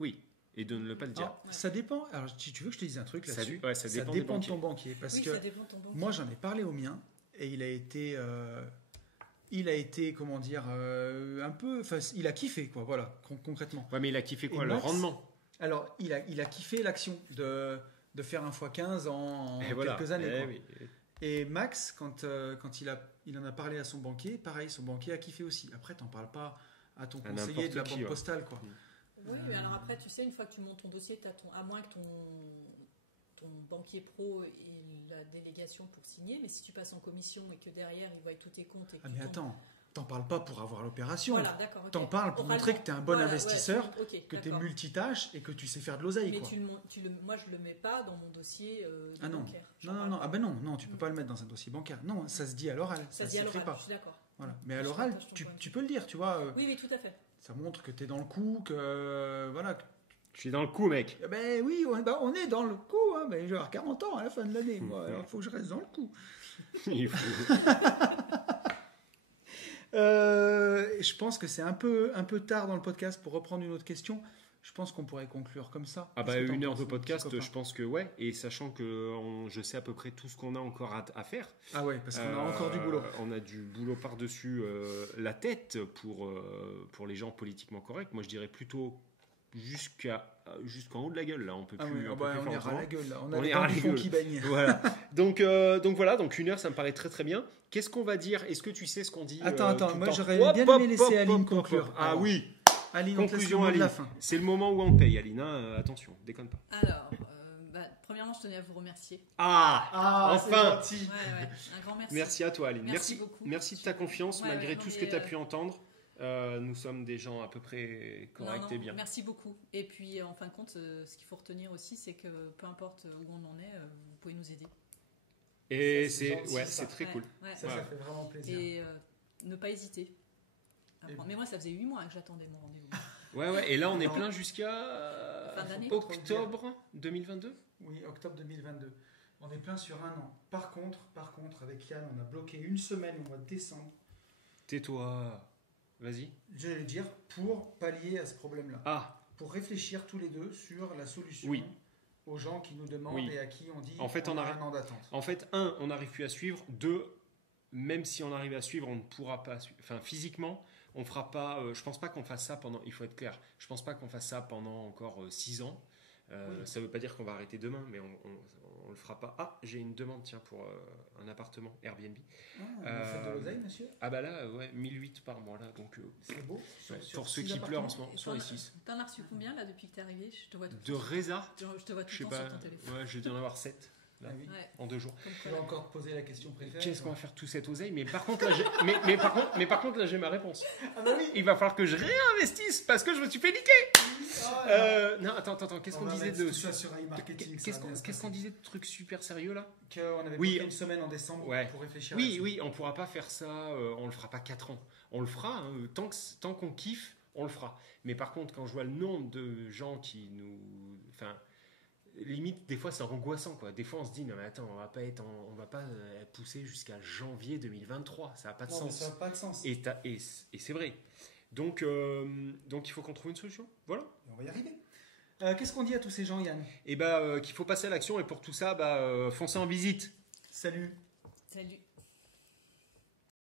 oui, et de ne pas le dire. Alors, ça dépend. Alors, si tu veux que je te dise un truc Ça- là-dessus, ouais, ça dépend des de ton banquiers. banquier. Parce Oui, que ça dépend de ton banquier. moi, j'en ai parlé au mien et il a été, comment dire, un peu. Enfin, il a kiffé, quoi, voilà, concrètement. Ouais, mais il a kiffé quoi, Et le Max, rendement? Alors, il a kiffé l'action de faire un x15 en Et voilà. quelques années. Eh quoi. oui. Et Max, quand il en a parlé à son banquier, pareil, son banquier a kiffé aussi. Après, t'en parles pas à ton À conseiller de la n'importe qui, banque ouais. postale, quoi. Oui, mais alors après, tu sais, une fois que tu montes ton dossier, à moins que ton ton banquier pro et la délégation pour signer, mais si tu passes en commission et que derrière ils voient tous tes comptes et que Ah, mais attends, t'en parles pas pour avoir l'opération. Voilà, d'accord. T'en parles pour montrer que tu es un bon investisseur, que tu es d'accord. multitâche et que tu sais faire de l'oseille. Mais Quoi. moi, je le mets pas dans mon dossier Ah non. bancaire. Non. Ah ben non, tu peux pas le mettre dans un dossier bancaire. Non, ça se dit à l'oral. Ça se dit à s'écrit l'oral, pas. je suis d'accord. Voilà. Mais à Je l'oral, partage ton point de tu vue. peux le dire, tu vois. Oui, tout à fait. Ça montre que tu es dans le coup, que voilà. Je suis dans le coup, mec. Ben oui, on est dans le coup. Hein, mais je vais avoir 40 ans à la fin de l'année. Moi, alors il faut que je reste dans le coup. Il faut- Je pense que c'est un peu tard dans le podcast pour reprendre une autre question. Je pense qu'on pourrait conclure comme ça. Ah bah Qu'est-ce que t'en 1 heure penses, de mon podcast, petit copain je pense que ouais. Et sachant que je sais à peu près tout ce qu'on a encore à faire. Ah ouais, parce qu'on a encore du boulot. On a du boulot par-dessus la tête pour les gens politiquement corrects. Moi, je dirais plutôt jusqu'en haut de la gueule. Là, on peut Ah plus. oui, on peut plus on faire est ras autrement. la gueule là. On On a est les ras dents la du fond gueule. qui baignent. Voilà. Donc voilà. Donc 1 heure, ça me paraît très très bien. Qu'est-ce qu'on va dire? Est-ce que tu sais ce qu'on dit Attends, tout le moi temps j'aurais Hop, bien hop, aimé laisser hop, Aline hop, conclure. hop. Ah Alors, oui. Aline, on te laisse le Conclusion, mot de Aline. la fin. C'est le moment où on paye, Aline. Hein. Attention, déconne pas. Alors, premièrement, je tenais à vous remercier. Ah, c'est enfin. gentil. Ouais, un grand merci. Merci à toi, Aline. Merci beaucoup. Merci de ta confiance, Ouais, malgré ouais, tout non, ce que mais, tu as pu entendre. Nous sommes des gens à peu près corrects et bien. Merci beaucoup. Et puis, en fin de compte, ce qu'il faut retenir aussi, c'est que peu importe où on en est, vous pouvez nous aider. Et Ça, c'est c'est gentil, ouais, ça. c'est très cool. Ouais. Ça fait vraiment plaisir. Et ne pas hésiter. à Et- prendre. Mais moi, ça faisait 8 mois que j'attendais mon rendez-vous. Ouais, et là on est Alors, plein jusqu'à fin d'année. octobre 2022. Oui, octobre 2022. On est plein sur un an. Par contre, avec Yann, on a bloqué une semaine au mois de décembre, Tais-toi. Vas-y. j'allais dire, pour pallier à ce problème-là. Ah, Pour réfléchir tous les deux sur la solution Oui. aux gens qui nous demandent Oui. et à qui on dit En fait, on a arrête- un an d'attente. en fait, on n'arrive plus à suivre. 2, même si on arrive à suivre, on ne pourra pas suivre. Enfin, physiquement, on fera pas. Je pense pas qu'on fasse ça pendant. Il faut être clair. Je pense pas qu'on fasse ça pendant encore 6 ans. Oui. Ça veut pas dire qu'on va arrêter demain, mais on le fera pas. Ah, j'ai une demande, tiens, pour un appartement Airbnb. Ah, vous faites de l'oseille, monsieur? Ah bah là, ouais, 1008 par mois là, donc C'est beau. ouais, pour ceux qui pleurent en ce moment, sur les 6. T'en as reçu combien là depuis que t'es arrivé? Je te vois tout De le temps. Reza, Je te vois tout je sais le temps pas, sur ton téléphone. ouais, je vais en avoir 7 là, Ah oui. Ouais, en 2 jours. comme Tu quoi. vas encore te poser la question préférée. Qu'est-ce qu'on toi. va faire tout cette oseille? Mais par contre là, mais par contre là, j'ai ma réponse. Ah bah oui. Il va falloir que je réinvestisse parce que je me suis fait niquer. Non, attends, qu'est-ce On qu'on va disait mettre de tout ça sur iMarketing, ça qu'est-ce va bien se qu'on passer. disait de trucs super sérieux là? Qu'on avait Oui. bloqué une semaine en décembre Ouais. pour réfléchir Oui, là-dessus. oui, on pourra pas faire ça, on le fera pas 4 ans. On le fera, hein, tant qu'on kiffe, on le fera. Mais par contre, quand je vois le nombre de gens qui nous... Enfin, limite, des fois, c'est angoissant, quoi. Des fois, on se dit, non mais attends, on va pas pousser jusqu'à janvier 2023, ça n'a pas de Non, mais sens. ça n'a pas de sens. Et c'est vrai. Donc il faut qu'on trouve une solution. Voilà. On va y arriver. Qu'est-ce qu'on dit à tous ces gens, Yann? Et qu'il faut passer à l'action, et pour tout ça, foncez en visite. Salut. Salut.